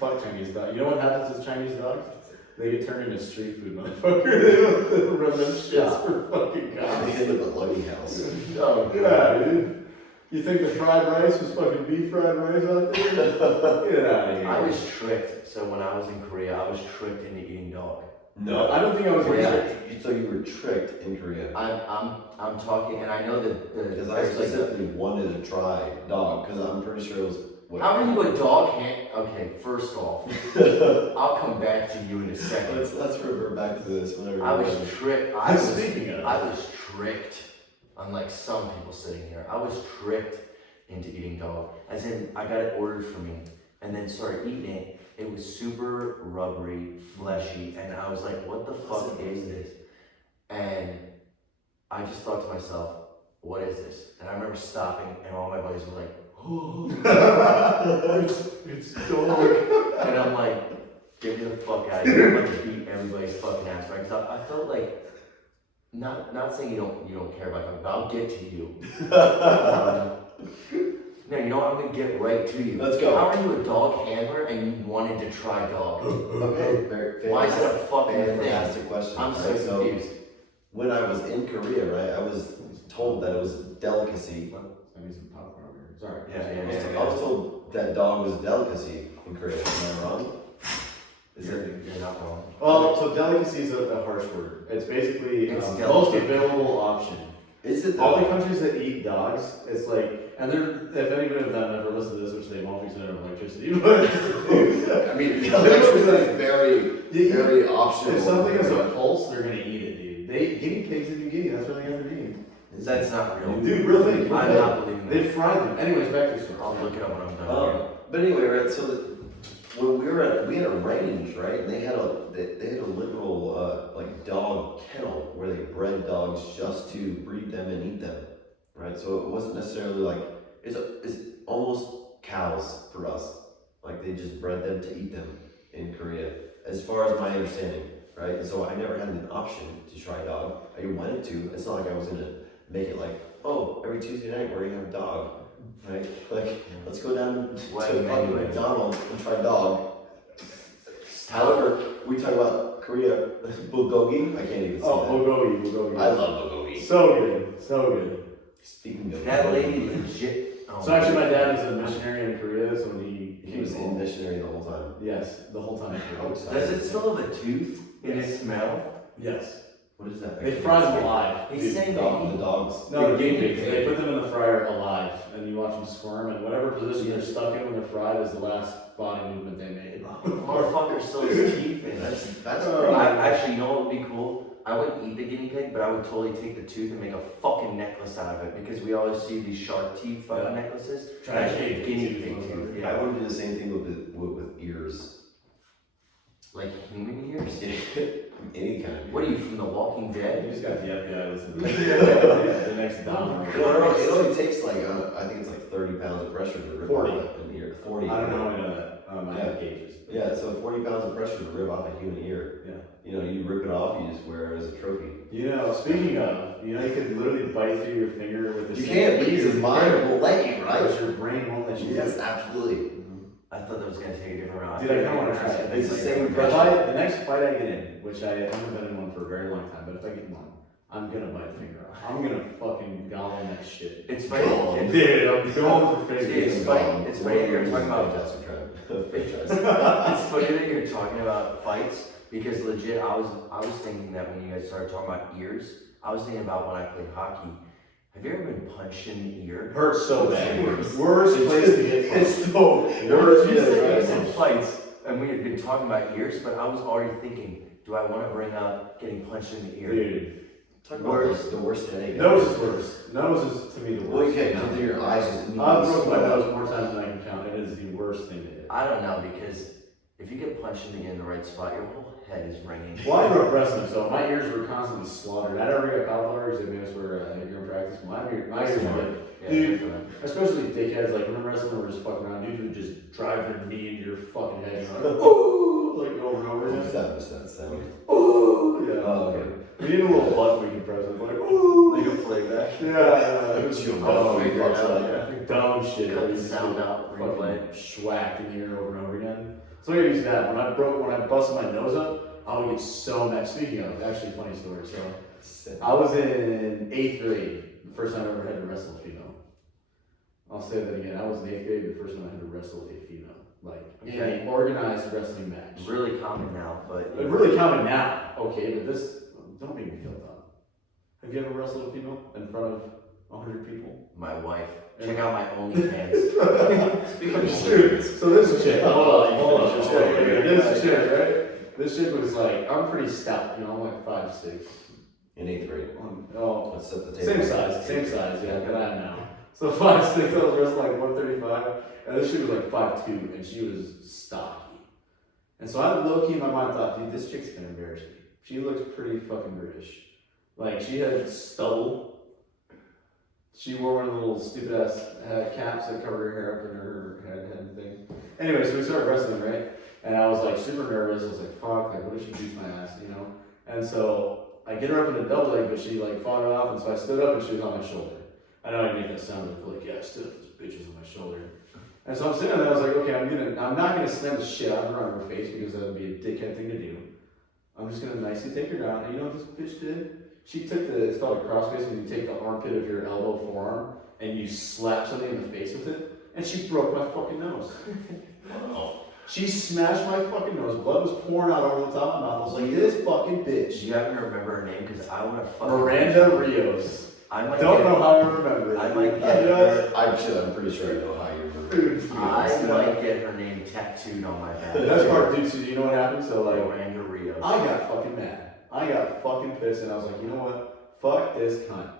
fuck Chinese dog. You know what happens with Chinese dogs? They get turned into street food, motherfucker. They don't run them shits for fucking They cops. end up at Lucky House. Oh, God, dude. You think the fried rice was fucking beef fried rice out there? Get out of here. I was tricked. So when I was in Korea, I was tricked into eating dog. No, I don't think I was Yeah. tricked. So you were tricked in Korea. I'm talking, and I know that Because I there's like specifically wanted to try dog, because I'm pretty sure it was How are you a dog hand? Okay, first off, I'll come back to you in a second. Let's revert back to this. Whenever I was tricked. I was tricked. Unlike some people sitting here, I was tricked into eating dog. As in, I got it ordered for me, and then started eating it. It was super rubbery, fleshy, and I was like, "What the fuck is this?" And I just thought to myself, "What is this?" And I remember stopping, and all my buddies were like, "Oh, it's dog," and I'm like, "Get me the fuck out of here!" I'm about to beat everybody's fucking ass, right? Because I felt like. Not saying you don't care about it, but I'll get to you. No, you know what? I'm gonna get right to you. Let's go. How are you a dog handler and you wanted to try dog? Okay, very Why is that a fucking fantastic thing? question. I'm so confused. When I was in Korea, right, I was told that it was a delicacy. I need some popcorn over here. Sorry. Yeah. I was told that dog was a delicacy in Korea. Am I wrong? You're not wrong. Well, so delicacy is a harsh word. It's basically It's the most available option. Is it All the countries that eat dogs, it's like, and if anybody of them ever listened to this, which they won't because they don't have electricity, but I mean, electricity is very optional. if something has a pulse, they're gonna eat it, dude. Guinea pigs in New Guinea, that's where they have their name. That's not real. Dude, real thing. I'm not believing that. They fried them. Anyways, back to the story. I'll look it up when I'm done. But anyway, right? So when we had a range, right? And they had a literal like dog kennel where they bred dogs just to breed them and eat them, right? So it wasn't necessarily like it's almost cows for us. Like they just bred them to eat them in Korea, as far as my understanding, right? And so I never had an option to try dog. I wanted to. It's not like I was gonna make it like, oh, every Tuesday night we're gonna have dog. Right? Like, let's go down to fucking McDonald's and try dog. However, we talk about Korea, bulgogi. I can't even say that. Bulgogi. I love bulgogi. So good. Speaking of That bulgogi, lady legit. Oh So actually, my dad was a missionary in Korea, so when he was in missionary the whole time. Yes, the whole time. Does it still have a tooth in its smell? Yes. What is that? They fry them alive. He's saying the dogs. No, the guinea pigs. They put them in the fryer alive, and you watch them squirm, and whatever position they're stuck in when they're fried is the last body movement they made. Motherfucker still has teeth in it. That's Actually, you know what would be cool? I wouldn't eat the guinea pig, but I would totally take the tooth and make a fucking necklace out of it, because we always see these shark teeth fucking necklaces. Try to Actually, guinea pig tooth. I want to do the same thing with ears. Like human ears? Any kind of. What are you, from The Walking You Dead? just got the FBI listening. The next Dom. It only takes like I think it's like 30 pounds of pressure to rip 40. off an ear. 40. I don't know how I know that. I have gauges. Yeah, so 40 pounds of pressure to rip off a human ear. Yeah. You know, you rip it off, you just wear it as a trophy. You know, speaking of, you could literally bite through your finger with You can't, but your mind won't let you, right? But your brain won't let you. Yes, absolutely. I thought that was going to take a different route. Dude, I kind of want to try it. It's the same But impression. the next fight I get in, which I haven't been in one for a very long time, but if I get in one, I'm gonna bite a finger off. I'm gonna fucking gobble that shit. It's funny. Dude, I'm going for Dude, fingers. it's funny. It's funny that you're talking about. Fantastic try. It's funny that you're talking about fights, because legit, I was thinking that when you guys started talking about ears, I was thinking about when I played hockey. Have you ever been punched in the ear? Hurts so bad. Worst place to get punched. It's so You said fights, and we had been talking about ears, but I was already thinking, do I want to bring up getting punched in the ear? Dude. Talk about the worst headache. Nose is worse. Nose is to me the worst. Well, you can't come through your eyes. I've broken my nose more times than I can count. It is the worst thing to hit. I don't know, because if you get punched in the ear in the right spot, your whole head is ringing. Well, I grew up wrestling, so my ears were constantly slaughtered. I never got cauliflower ears. They made us wear headgear in practice. My ears were good. Dude, especially dickheads, like remember wrestling where we're just fucking around, dudes would just drive their knee into your fucking head and like, oh, like over and over again. What's that sound? Oh, yeah. Oh, okay. We need a little button we can press. It's like, oh, Like a playback. yeah. It was figure it out. Dumb shit. Cut the sound out, replay. Schwacked in the ear over and over again. So I use that. When I busted my nose up, I would get so mad. Speaking of, actually funny story. So I was in 8th grade, the first time I ever had to wrestle a female. I'll say that again. I was in 8th grade, the first time I had to wrestle a female. Like, an organized wrestling match. Really common now, but It's really common now, okay, but this, don't make me feel dumb. Have you ever wrestled a female in front of 100 people. My wife. Check out my OnlyFans. Dude, so this chick, hold on, this chick, right? This chick was like, I'm pretty stout, you know, I'm like 5'6". In 8th grade. Oh, Let's set the table. same size, yeah, that I am now. So 5'6", I was wrestling like 135, and this chick was like 5'2", and she was stocky. And so I low-key in my mind thought, dude, this chick's gonna embarrass me. She looks pretty fucking British. Like, she had stubble. She wore one of the little stupid ass caps that covered her hair up in her head and thing. Anyway, so we started wrestling, right? And I was like super nervous. I was like, fuck, like what if she beats my ass, you know? And so I get her up in a double leg, but she like fought it off, and so I stood up and she was on my shoulder. I know I made that sound like, yeah, I stood up, this bitch was on my shoulder. And so I'm sitting there, I was like, okay, I'm not gonna slam the shit out of her on her face because that would be a dickhead thing to do. I'm just gonna nicely take her down. And you know what this bitch did? She took it's called a crossface, when you take the armpit of your elbow forearm and you slap something in the face with it, and she broke my fucking nose. She smashed my fucking nose. Blood was pouring out over the top of my mouth. I was like, this fucking bitch. Do you happen to remember her name? Because I want to fucking... Miranda Rios. I might don't know how I remember it. I might get her... I'm pretty sure I know how you remember it. I might get her name tattooed on my back. The best part, dude, so you know what happened? So like, Miranda Rios. I got fucking mad. I got fucking pissed, and I was like, you know what? Fuck this cunt.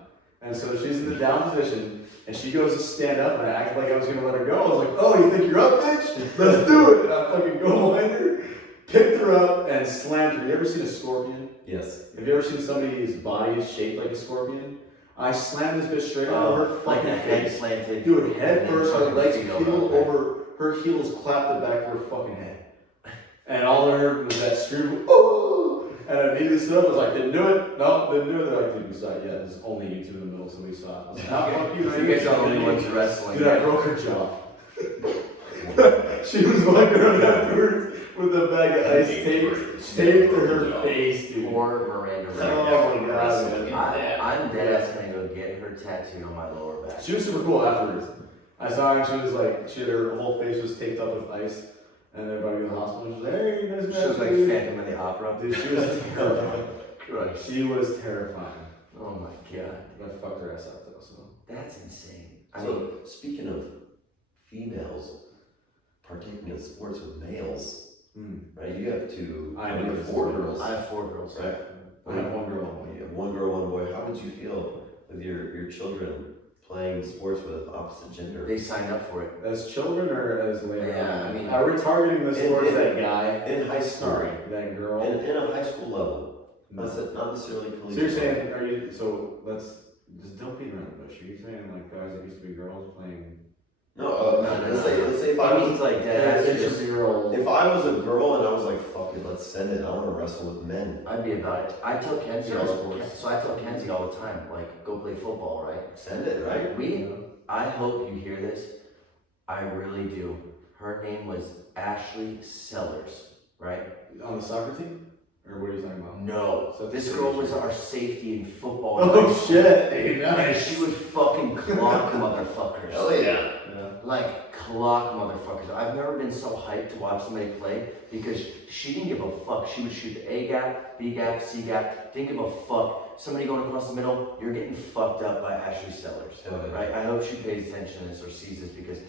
And so she's in the down position, and she goes to stand up, and I acted like I was gonna let her go. I was like, oh, you think you're up, bitch? Let's do it. And I fucking go behind her, picked her up, and slammed her. You ever seen a scorpion? Yes. Have you ever seen somebody's body is shaped like a scorpion? I slammed this bitch straight on her fucking like head face. slanted. Dude, head first, her legs peeled over, her heels clapped the back of her fucking head. And all I heard was that scream, oh! And I needed to sit up. I was like, didn't do it. No, didn't do it. They're like, dude, we saw it. Yeah, there's only you two in the middle, so we saw it. I was like, nah, fuck you. You guys are the only ones wrestling. Dude, I broke her jaw. She was walking around afterwards with a bag of ice taped to her face, dude. Poor Miranda Rios. Oh my god, man. I'm dead ass gonna go get her tattooed on my lower back. She was super cool afterwards. I saw her and she was like, her whole face was taped up with ice. And everybody in the hospital was like, hey, nice match. She was like Phantom of the Opera. Dude, she was terrifying. Christ. She was terrifying. Oh my god. I fucked her ass up though, so. That's insane. So, speaking of females partaking in sports with males, right? You have two. I you have 4 girls. I have 4 girls. Right. I have 1 girl. You have 1 girl, 1 boy. How would you feel with your children playing sports with opposite gender? They signed up for it. As children or as later Yeah, on? I mean, are we targeting this towards that guy? In high school. Sorry, that girl. In a high school level. No. Not necessarily So collegiate. you're saying, let's just don't beat around the bush. Are you saying like guys that used to be girls playing? No, let's say if I was like that. if I was a girl and I was like, fuck it, let's send it. I want to wrestle with men. I'd be about it. I tell Kenzie Girls all the time, like, go play football, right? Send it, right? I hope you hear this. I really do. Her name was Ashley Sellers, right? On the soccer team? Or what are you talking about? No. So this girl was our safety in football. Oh shit! Hey, And nice. she would fucking clock motherfuckers. Hell yeah. Like, clock motherfuckers. I've never been so hyped to watch somebody play because she didn't give a fuck. She would shoot the A gap, B gap, C gap. Didn't give a fuck. Somebody going across the middle, you're getting fucked up by Ashley Sellers. Right? I hope she pays attention to this or sees this because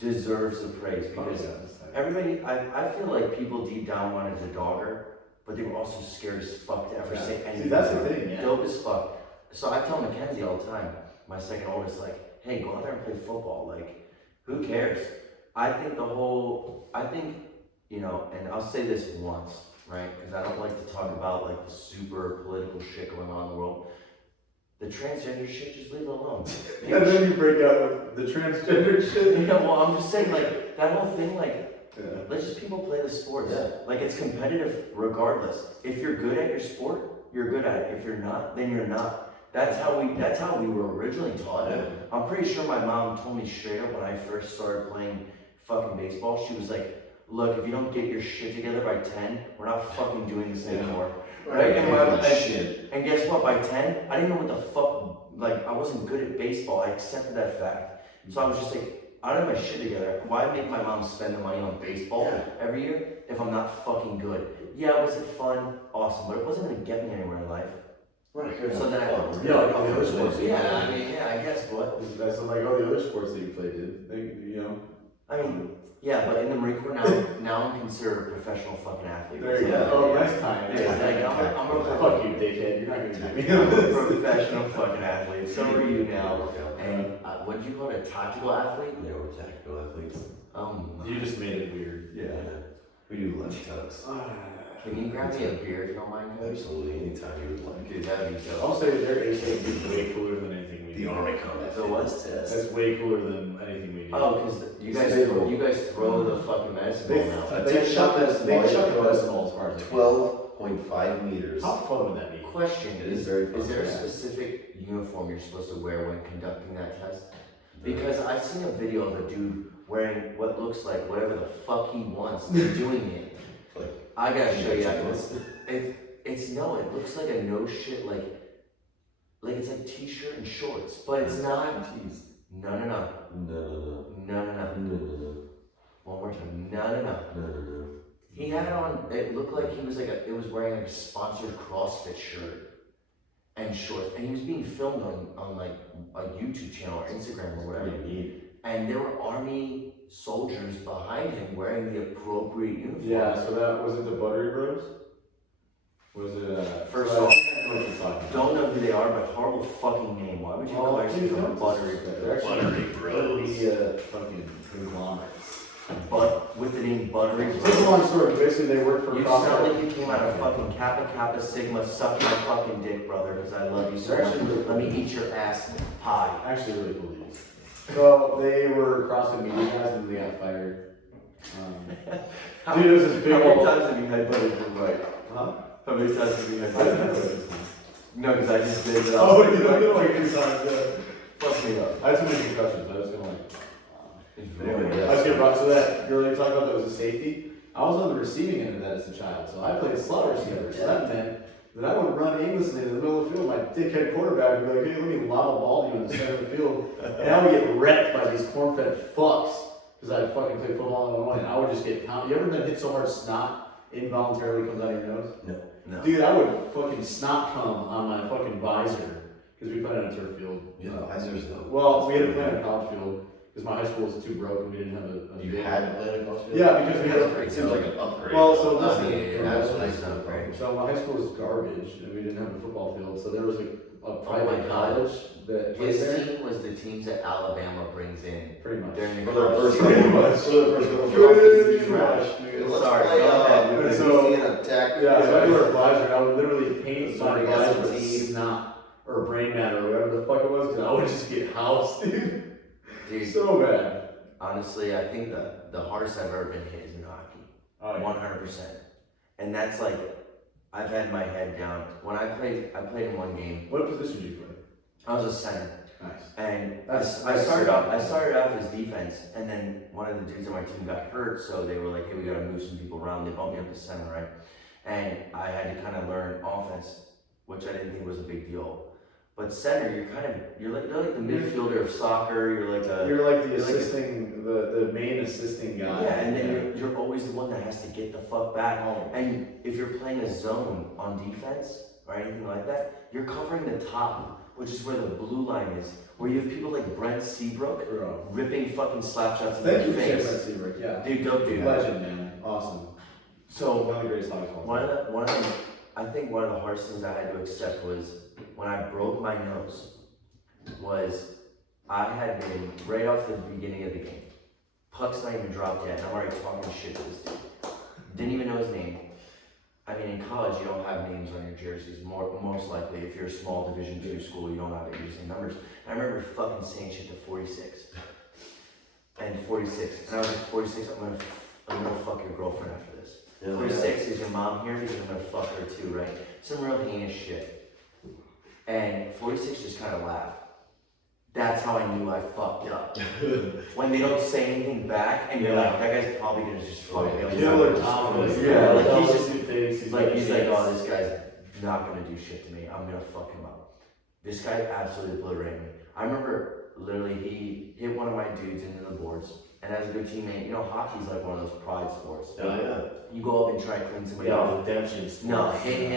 deserves the praise. Because everybody, I feel like people deep down wanted to dog her, but they were also scared as fuck to ever say anything. See, that's the thing, yeah. Dope as fuck. So I tell Mackenzie all the time, my second oldest, like, hey, go out there and play football. Like, who cares? I think you know, and I'll say this once, right? Because I don't like to talk about like the super political shit going on in the world. The transgender shit, just leave it alone. And then you break out with the transgender shit. Yeah, well, I'm just saying, like, that whole thing, like, let just people play the sports. Yeah. Like, it's competitive regardless. If you're good at your sport, you're good at it. If you're not, then you're not. That's how we were originally taught. Yeah. I'm pretty sure my mom told me straight up when I first started playing fucking baseball. She was like, look, if you don't get your shit together by 10, we're not fucking doing this anymore. Right? And guess what? By 10, I didn't know what the fuck, like, I wasn't good at baseball. I accepted that fact. So I was just like, I don't have my shit together. Why make my mom spend the money on baseball every year if I'm not fucking good? Yeah, was it fun? Awesome. But it wasn't gonna get me anywhere in life. Right. So then I Yeah, like all the other sports. yeah, I mean, yeah, I guess, but That's like all the other sports that you played, dude. They, you know. I mean, yeah, but in the Marine Corps now I'm considered a professional fucking athlete. There you go. Oh, nice time. Yeah, like, I'm a Fuck you, dickhead. You're not gonna get me. I'm a professional fucking athlete. So are you now. And what do you call it? A tactical athlete? Yeah, we're tactical athletes. You just made it weird. Yeah. We do lunch tucks. Can you grab me a beer if you don't mind, Cody? Absolutely, anytime you would like. Dude, that'd be dope. I'll say their ACT is way cooler than anything we do. The Army Combat So what? Fitness test. That's way cooler than anything we do. Oh, because you guys throw the fucking medicine They, ball now. they shut the decimal as far as 12.5 meters. How fun would that be? Question, It is very fun. is there a Yeah. specific uniform you're supposed to wear when conducting that test? Because I've seen a video of a dude wearing what looks like whatever the fuck he wants and doing it. Like, I gotta show you after this. It looks like a no shit, like it's like t-shirt and shorts, but it's not. Tees. No. No. One more time. No. He had on, it looked like he was it was wearing like a sponsored CrossFit shirt and shorts, and he was being filmed on like a YouTube channel or Instagram or whatever. And there were Army soldiers behind him wearing the appropriate uniform. Yeah, so that was it the Buttery Bros? Was it First so off, I know what you're talking about. don't know who they are, but horrible fucking name. Why would you call yourself Buttery? They're actually Buttery Bros. Fucking conglomerates. But with the name Buttery It's a Bros. long story. Basically, they work for You CrossFit. sound like you came out of fucking Kappa Sigma, suck my fucking dick, brother, because I love you so much. Let me eat your ass pie. Actually, really cool dudes. So they were CrossFit media guys and they got fired. Dude, it was this big How many old. times have you had buttery to right? Huh? How many times have you had I don't know buttery? what it is. No, because I just did it. Oh, you don't know like two times. Fuck me up. I had so many concussions. I was gonna like. Anyway, I was getting brought to that girl you talking about that was a safety. I was on the receiving end of that as a child, so I played slot receiver. So that meant that I would run aimlessly in the middle of the field. My dickhead quarterback would be like, "Hey, let me lob a ball to you in the center of the field," and I would get wrecked by these corn-fed fucks because I fucking played football in Illinois, and I would just get pounded. You ever been hit so hard snot involuntarily comes out of your nose? No. Dude, I would fucking snot come on my fucking visor because we played on a turf field. Yeah, visors though. Well, we had to play on a college field because my high school was too broke and we didn't have a You field. had to play in a college field? Yeah, because we had It seems like an upgrade. Well, so listen, That's a nice upgrade. so my high school was garbage and we didn't have a football field, so there was a private my God. college that played His there. team was the teams that Alabama brings in Pretty much. during the For their college first season. couple months. For their first couple months. Pretty much. Let's Sorry, play, go ahead. with So- the Louisiana Tech. Yeah, so I wore a visor and I would literally paint my Sorry, visor with S01E002. snot or brain matter or whatever the fuck it was because I would just get housed, dude. Dude, So bad. honestly, I think the hardest I've ever been hit is in hockey. Oh, yeah. 100%. And that's like, I've had my head down. When I played in one game. What position did you play? I was a center. Nice. And That's I started sick. off as defense, and then one of the dudes on my team got hurt, so they were like, hey, we gotta move some people around. They bumped me up to center, right? And I had to kind of learn offense, which I didn't think was a big deal. But center, you're like the midfielder of soccer. You're like the the main assisting guy. yeah, and then you're always the one that has to get the fuck back. And if you're playing a zone on defense or anything like that, you're covering the top, which is where the blue line is, where you have people like Brent Seabrook ripping fucking slap shots in Thank their you for saying face. that, Seabrook. Yeah. Dude, dope dude. Legend, man. Awesome. So One of the greatest hockey players. I think one of the hardest things I had to accept was when I broke my nose. Was I had been right off the beginning of the game. Puck's not even dropped yet, and I'm already talking shit to this dude. Didn't even know his name. I mean, in college, you don't have names on your jerseys. Most likely, if you're a small Division II school, you don't have it. You're using numbers. And I remember fucking saying shit to 46. And 46. And I was like, 46, I'm gonna fuck your girlfriend after this. Yeah. 46, is your mom here? Because I'm gonna fuck her too, right? Some real heinous shit. And 46 just kind of laughed. That's how I knew I fucked up. When they don't say anything back, and you're like, that guy's probably gonna just fuck me up. Yeah, like he's he's like, oh, this guy's not gonna do shit to me. I'm gonna fuck him up. This guy absolutely obliterated me. I remember literally he hit one of my dudes into the boards, and as a good teammate, you know, hockey's like one of those pride sports. Yeah. You go up and try to clean somebody off. redemption. No, hit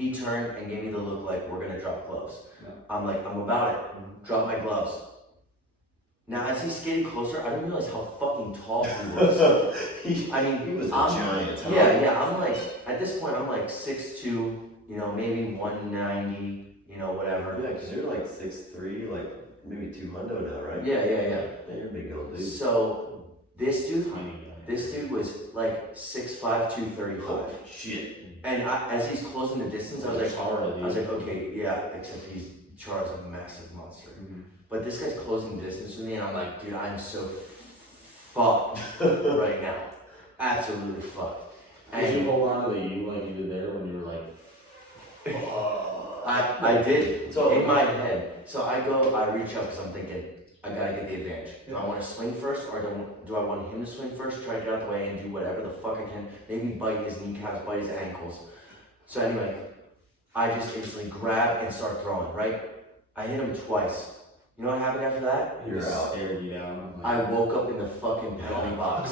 He turned and gave me the look like, we're gonna drop gloves. Yeah. I'm like, I'm about it. Drop my gloves. Now, as he skated closer, I didn't realize how fucking tall he was. he was a giant. Yeah, I'm like, at this point, I'm like 6'2", you know, maybe 190, you know, whatever. Yeah, because you're like 6'3", like maybe 200 now, right? Yeah. Yeah, you're a big old dude. So, this dude was like 6'5", 235. Oh, shit. And as he's closing the distance, I was like, okay, yeah, except Chara's a massive monster. Mm-hmm. But this guy's closing distance with me, and I'm like, dude, I'm so fucked right now. Absolutely fucked. Did you hold on to the U like you did there when you were like, I did. So in my head. So I reach up because I'm thinking, I gotta get the advantage. Do I want to swing first, or do I want him to swing first, try to get out the way and do whatever the fuck I can, maybe bite his kneecaps, bite his ankles. So anyway, I just instantly grab and start throwing, right? I hit him twice. You know what happened after that? you're out, stared you down? I woke up in the fucking penalty box.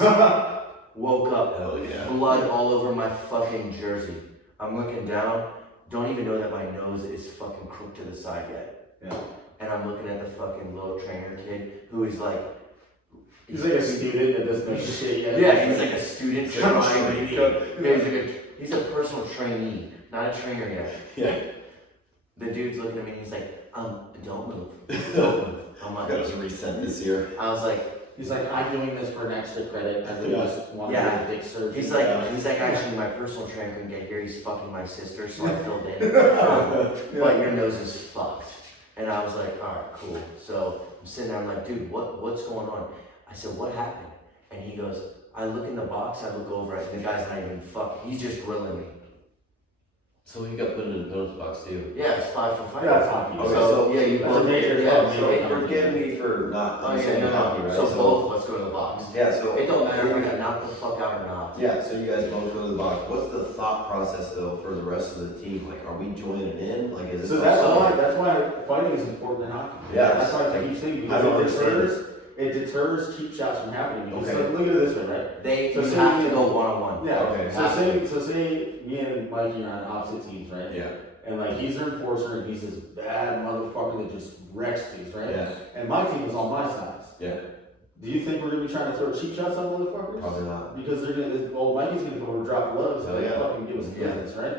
Woke up, Hell yeah. blood all over my fucking jersey. I'm looking down, don't even know that my nose is fucking crooked to the side yet. Yeah. And I'm looking at the fucking little trainer kid who is like... He's like a student that doesn't know shit yet. Yeah, he's like a student trying. trainee. He's a personal trainee, not a trainer yet. Yeah. The dude's looking at me and he's like, don't move. Don't move. I'm like, Got us reset this year. I was like, He's like, I'm doing this for an extra credit. I really just want to Yeah. do a dick surgery. he's like, actually my personal trainer couldn't get here. He's fucking my sister, so I filled in. But your nose is fucked. And I was like, all right, cool. So I'm sitting there, I'm like, dude, what's going on? I said, what happened? And he goes, I look in the box, I look over it, and the guy's not even fucked. He's just grilling me. So he got put in the penalty box too. Yeah, it's 5 for 5. Yeah, it's hockey. Okay, So, so yeah, you that's both. a major Yeah, club, so major forgive me for not understanding hockey, right? So both of us go to the box. Yeah, so It don't matter if we got knocked the fuck out or not. yeah, so you guys both go to the box. What's the thought process though for the rest of the team? Like, are we joining in? Like, is it So that's why fighting is important in hockey. Yeah. That's why I keep saying, I don't understand. it deters cheap shots from happening. Because Okay. like, look at it this way, right? You have to go one-on-one. Yeah. Okay. So say me and Mikey are on opposite teams, right? Yeah. And like he's their enforcer and he's this bad motherfucker that just wrecks things, right? Yeah. And my team is on my side. Yeah. Do you think we're gonna be trying to throw cheap shots on motherfuckers? Probably not. Because they're gonna, well, Mikey's gonna come over and drop gloves and Yeah. fucking give us Yeah. business, right?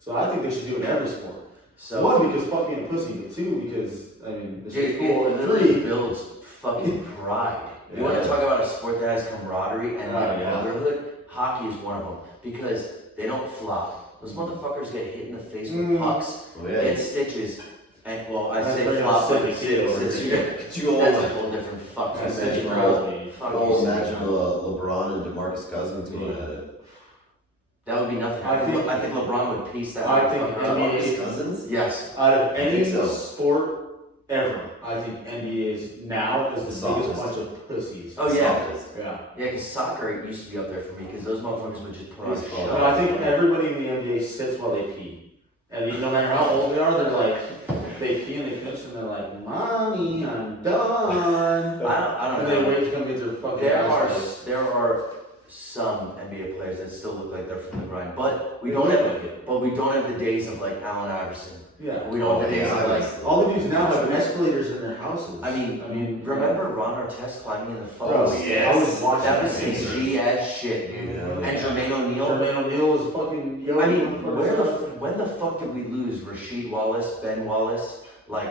So I think they should do it in every sport. So, One, because fuck being a pussy, but two, because, I mean, it's dude, just cool. it And literally three, builds fucking pride. You want Yeah. to talk about a sport that has camaraderie and like Yeah. brotherhood? Hockey is one of them because they don't flop. Those motherfuckers get hit in the face with pucks, Oh yeah. get stitches, and well, I That's say very flop, but sick, too. it's Could you all that's a whole different fucking that's Magic Magic Crowd. Crosby. Fuck all you, imagine Steve. LeBron and DeMarcus Cousins going at it? That would be nothing. I think- I think LeBron would piece that. I think motherfucker up. NBA DeMarcus Cousins? Yes. Out of any think so. sport ever, I think NBA is now is the Softest. biggest bunch of pussies. Oh yeah. Yeah. Yeah, because soccer it used to be up there for me because those motherfuckers would just put on a It's show. fun. No, I think everybody in the NBA sits while they pee. And no matter how old they are, they're like, they pee and they finish and they're like, Mommy, I'm done. I don't And they know. wait to come get their fucking There ass are wiped. there are some NBA players that still look like they're from the grind, but we don't have the days of like Allen Iverson. Yeah. We don't have the days of like. All the dudes now have escalators in their houses. I mean, remember Ron Artest climbing in the Bro, falls? I was watching That was thing. some G ass shit, dude. Yeah. And Jermaine O'Neal. Jermaine O'Neal was fucking. I mean, when the fuck did we lose Rasheed Wallace, Ben Wallace, like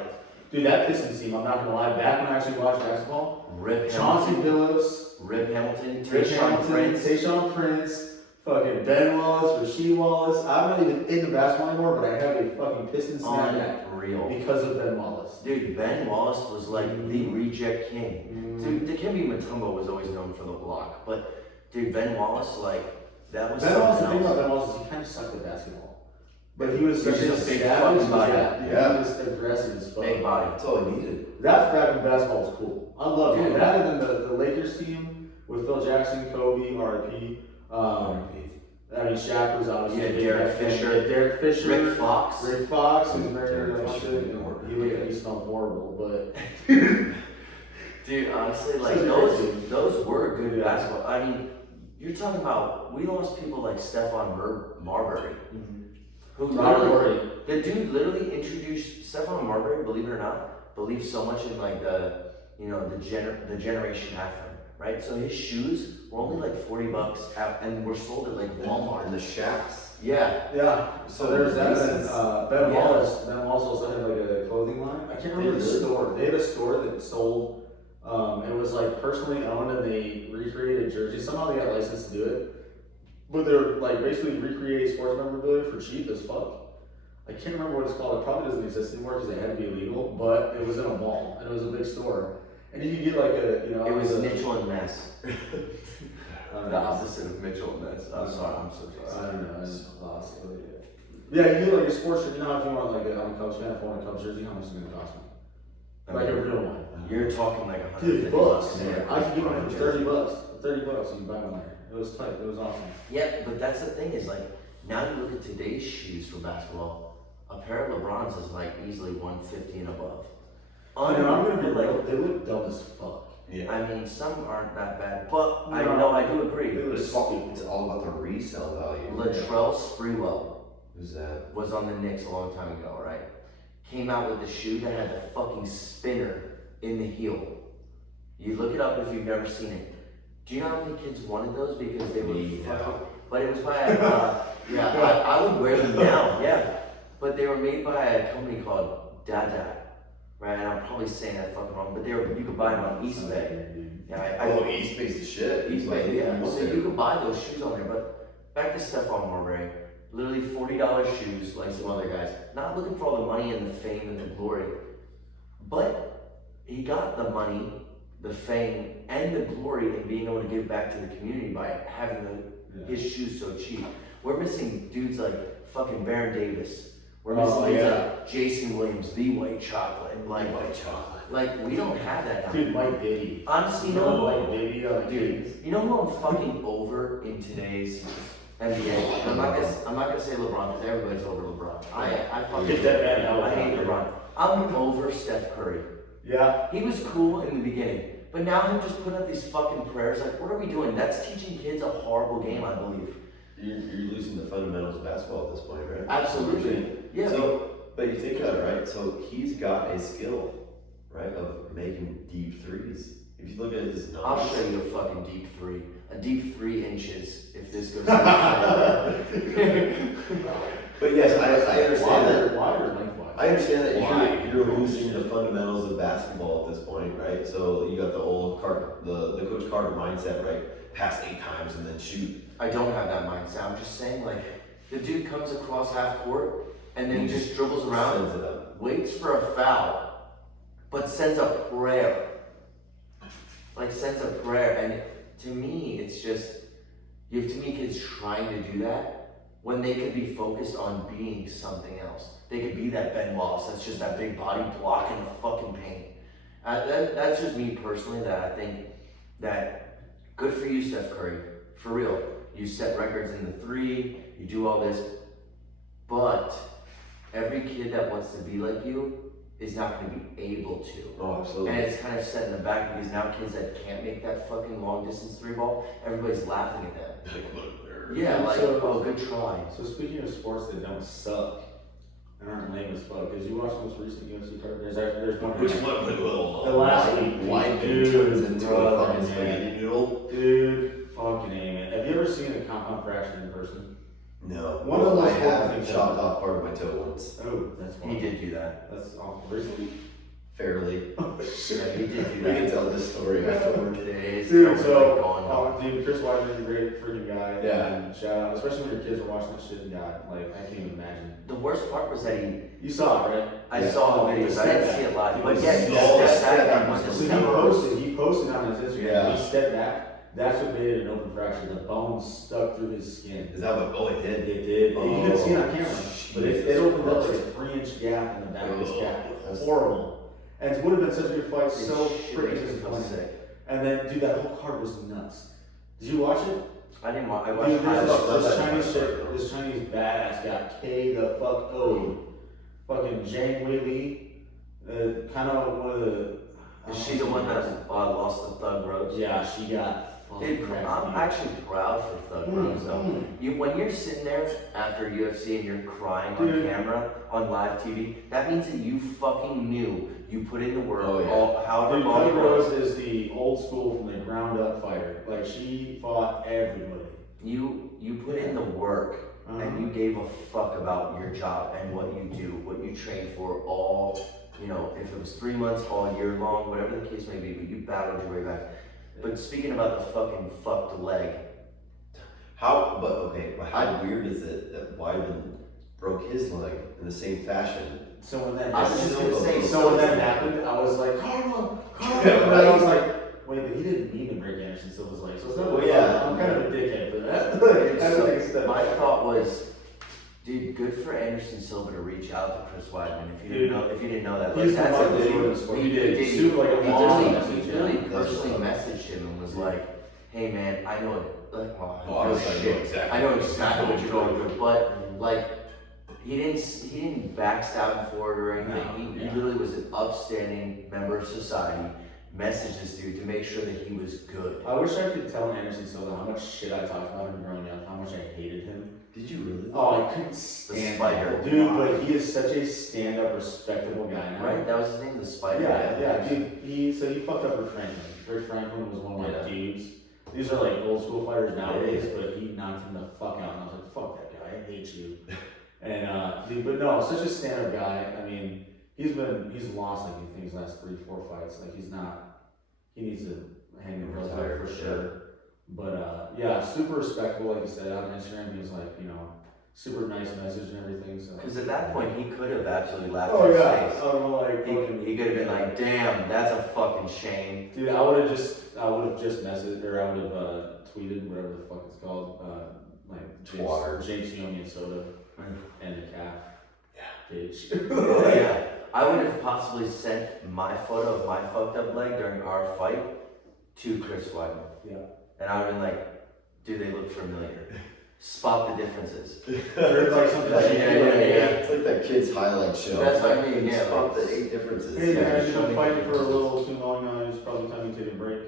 Dude, that Pistons team, I'm not gonna lie, back when I actually watched basketball, Rip Chauncey Hamilton, Billups, Rip Hamilton, Rick Tayshaun Hamilton, Prince. Tayshaun Prince, fucking Ben Wallace, Rasheed Wallace. I'm not even into basketball anymore, but I have a fucking Pistons snapback Unreal. because of Ben Wallace. Dude, Ben Wallace was like the reject king. Dude, Dikembe Mutombo was always known for the block, but dude, Ben Wallace, like, that was Ben Wallace, the thing something about else. Ben Wallace is he kind of sucked at basketball. But he was such He's a just a big savage, fucking body. Yeah. He was aggressive as fuck. Big body. That's all he needed. That's back when basketball was cool. I love it. Dude. That and then the Lakers team with Phil Jackson, Kobe, R.I.P. I mean, Shaq was obviously Yeah, a big Derek fan. Fisher. Yeah, Derek Fisher. Rick Fox. Rick Fox was married Derek to a bunch Fisher of didn't work. he smelled horrible, but Dude, honestly, like, Such a great team. those were good Yeah. basketball. I mean, you're talking about, we lost people like Stephon Marbury. Who Robert literally, Horry. the dude literally introduced Stephon Marbury, believe it or not, believes so much in like the, you know, the generation after him, right? So his shoes were only like $40 and were sold at like Walmart. In the shacks. Yeah. Yeah. So there's that. And Ben Yeah. Wallace also had like a clothing line. I can't remember the store. They had a store that sold. It was like personally owned, and they recreated jerseys. Somehow they got licensed to do it, but they're like basically recreating sports memorabilia for cheap as fuck. I can't remember what it's called. It probably doesn't exist anymore because it had to be illegal. But it was in a mall, and it was a big store. And you could get like a, you know. It was Mitchell and Ness. The opposite of Mitchell and Ness. I'm sorry. I'm so sorry. I don't know. I just lost it. Yeah, you get like a sports shirt. You know, if you want like I'm a Cubs fan, if I want a Cubs jersey, how much is it gonna cost me? Like a real one. You're talking like $50. Yeah. I could get one for $30. $30, you can buy one there. It was tight. It was awesome. Yeah, but that's the thing is like now you look at today's shoes for basketball. A pair of LeBrons is like easily $150 and above. I know. I'm gonna be like, they look dumb as fuck. Yeah. I mean, some aren't that bad, but I know I do agree. It's all about the resale value. Latrell Sprewell Who's that? was on the Knicks a long time ago, right? Came out with the shoe that had the fucking spinner in the heel. You look it up if you've never seen it. Do you know how many kids wanted those because they were fucking? But it was by I would wear them now, yeah. But they were made by a company called Dada, right? And I'm probably saying that fucking wrong, but you could buy them on Eastbay. Yeah, Eastbay's the shit. Eastbay, yeah. So you could buy those shoes on there, but back to Stephon Marbury. Literally $40 shoes, like some other guys. Not looking for all the money and the fame and the glory, but he got the money, the fame, and the glory in being able to give back to the community by having his shoes so cheap. We're missing dudes like fucking Baron Davis. We're missing dudes like Jason Williams, the White Chocolate, and like White Chocolate. Like we don't have that now. Dude, White Baby. Honestly, White Baby. Dude, you know who I'm fucking over in today's NBA? I'm not gonna say LeBron because everybody's over LeBron. I fucking Get that man out. I hate LeBron. I'm over Steph Curry. Yeah. He was cool in the beginning, but now him just putting up these fucking prayers. Like, what are we doing? That's teaching kids a horrible game, I believe. You're losing the fundamentals of basketball at this point, right? Absolutely. Yeah. So, but you think about it, right? So he's got a skill, right, of making deep threes. If you look at his numbers, I'll show you a fucking deep three. A deep 3 inches if this goes. But yes, I understand that. Wider lengthwise. I understand that you're losing the fundamentals of basketball at this point, right? So you got the old the Coach Carter mindset, right? Pass 8 times and then shoot. I don't have that mindset. I'm just saying, like, the dude comes across half court and then he just dribbles around, Sends it up. waits for a foul, but sends a prayer. Like, sends a prayer. And to me, it's just, you have too many kids trying to do that when they could be focused on being something else. They could be that Ben Wallace that's just that big body blocking the fucking paint. That's just me personally, that I think that good for you, Steph Curry. For real. You set records in the 3, you do all this, but every kid that wants to be like you is not going to be able to. Oh, absolutely. And it's kind of set in the back because now kids that can't make that fucking long distance 3 ball, everybody's laughing at them. Yeah, like, oh, good try. So speaking of sports that don't suck and aren't lame as fuck, because you watched the most recent UFC card. There's one. Which one? The last week. Why Dude, turns into a brother, fucking man. spaghetti noodle? Dude, fucking A, man. Have you ever seen a compound fracture in person? No. One of the I most important have things chopped ever. off part of my toe once. Oh, that's He did do that. That's awful. Recently. Fairly. Yeah, he did do We that. can tell this story afterward. Today's Dude, like so, gone. dude, Chris Weidman's a great freaking guy. Yeah. And shout out, especially when your kids are watching that shit and got, like, I can't even imagine. The worst part was that You saw it, right? I saw the videos, I didn't see it live, but yeah, he stepped back on So his he posted on his Instagram, Yeah. he stepped back, that's what made it an open fracture, the bone stuck through his skin. Is that what? Oh, it It did. did, you Oh, couldn't see it on camera, but it opened up like a Jesus. 3-inch gap in the back of his calf, That's- horrible. And it would have been such a good fight, so Shit freaking makes me feel disappointing. sick. And then, dude, that whole card was nuts. Did you watch it? I didn't watch. I Dude, watched highlights. this Chinese badass got K the fuck O'd. Fucking Zhang Wei Li, kind of one of the. Is she the one that lost the thug road? Yeah, she got Dude, I'm actually proud for Thug Bros though. When you're sitting there after UFC and you're crying on camera, on live TV, that means that you fucking knew. You put in the work, however long Thug it was. Bros is the old school from the ground up fighter. Like, she fought everybody. You put in the work. And you gave a fuck about your job and what you do, what you train for all, you know, if it was 3 months, all year long, whatever the case may be, but you battled your way back. But speaking about the fucking fucked leg. How weird is it that Weidman broke his leg in the same fashion? So when that I was just gonna say, when that happened, I was like, Karma! Yeah, And right. I was like, wait, but he didn't mean to break Anderson Silva's leg. So it's not like, I'm kind of a dickhead for that. My thought was, dude, good for Anderson Silva to reach out to Chris Weidman. If you didn't know that, like, that's a he did. Super like a long message. He really personally messaged him and was like, "Hey man, I know, like, I know exactly what you're going through, but like, he didn't backstab for it or anything. He literally was an upstanding member of society." Messaged this dude to make sure that he was good. I wish I could tell Anderson Silva how much shit I talked about him growing up, how much I hated him. Did you really? Oh, I couldn't stand him. Dude, but he is such a stand-up, respectable guy now. Right? That was his name, the Spider. Yeah, dude. He fucked up Rick Franklin. Rick Franklin was one of my dudes. These are like old school fighters nowadays, but he knocked him the fuck out, and I was like, fuck that guy, I hate you. And dude, but no, such a stand-up guy. I mean, he's lost like I think his last 3-4 fights. Like he needs to hang the belt there for sure. But yeah, super respectful, like you said, on Instagram. He was like, you know, super nice message and everything. So because at that point he could have absolutely laughed in his face. He could have been like, damn, that's a fucking shame. Dude, I would have just messaged, or I would have tweeted, whatever the fuck it's called, like James Yomi and soda and the calf. Bitch. Yeah. I would have possibly sent my photo of my fucked up leg during our fight to Chris Weidman. Yeah. And I would have been like, dude, they look familiar. Spot the differences. There's like something It's like that kid's highlight show. That's what I mean, yeah. Spot the 8 differences. Hey man, you've been fighting for a little too long now, it's probably time to take a break.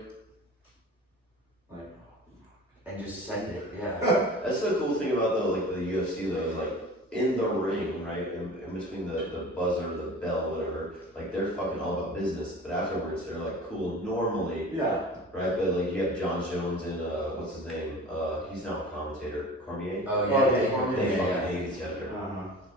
Like, and just send it, yeah. That's the cool thing about like the UFC though, is like in the ring, right? In between the buzzer, the bell, whatever, like they're fucking all about business. But afterwards, they're like cool normally, right? But like you have John Jones and what's his name? He's now a commentator, Cormier. Oh yeah, They fucking hate each other,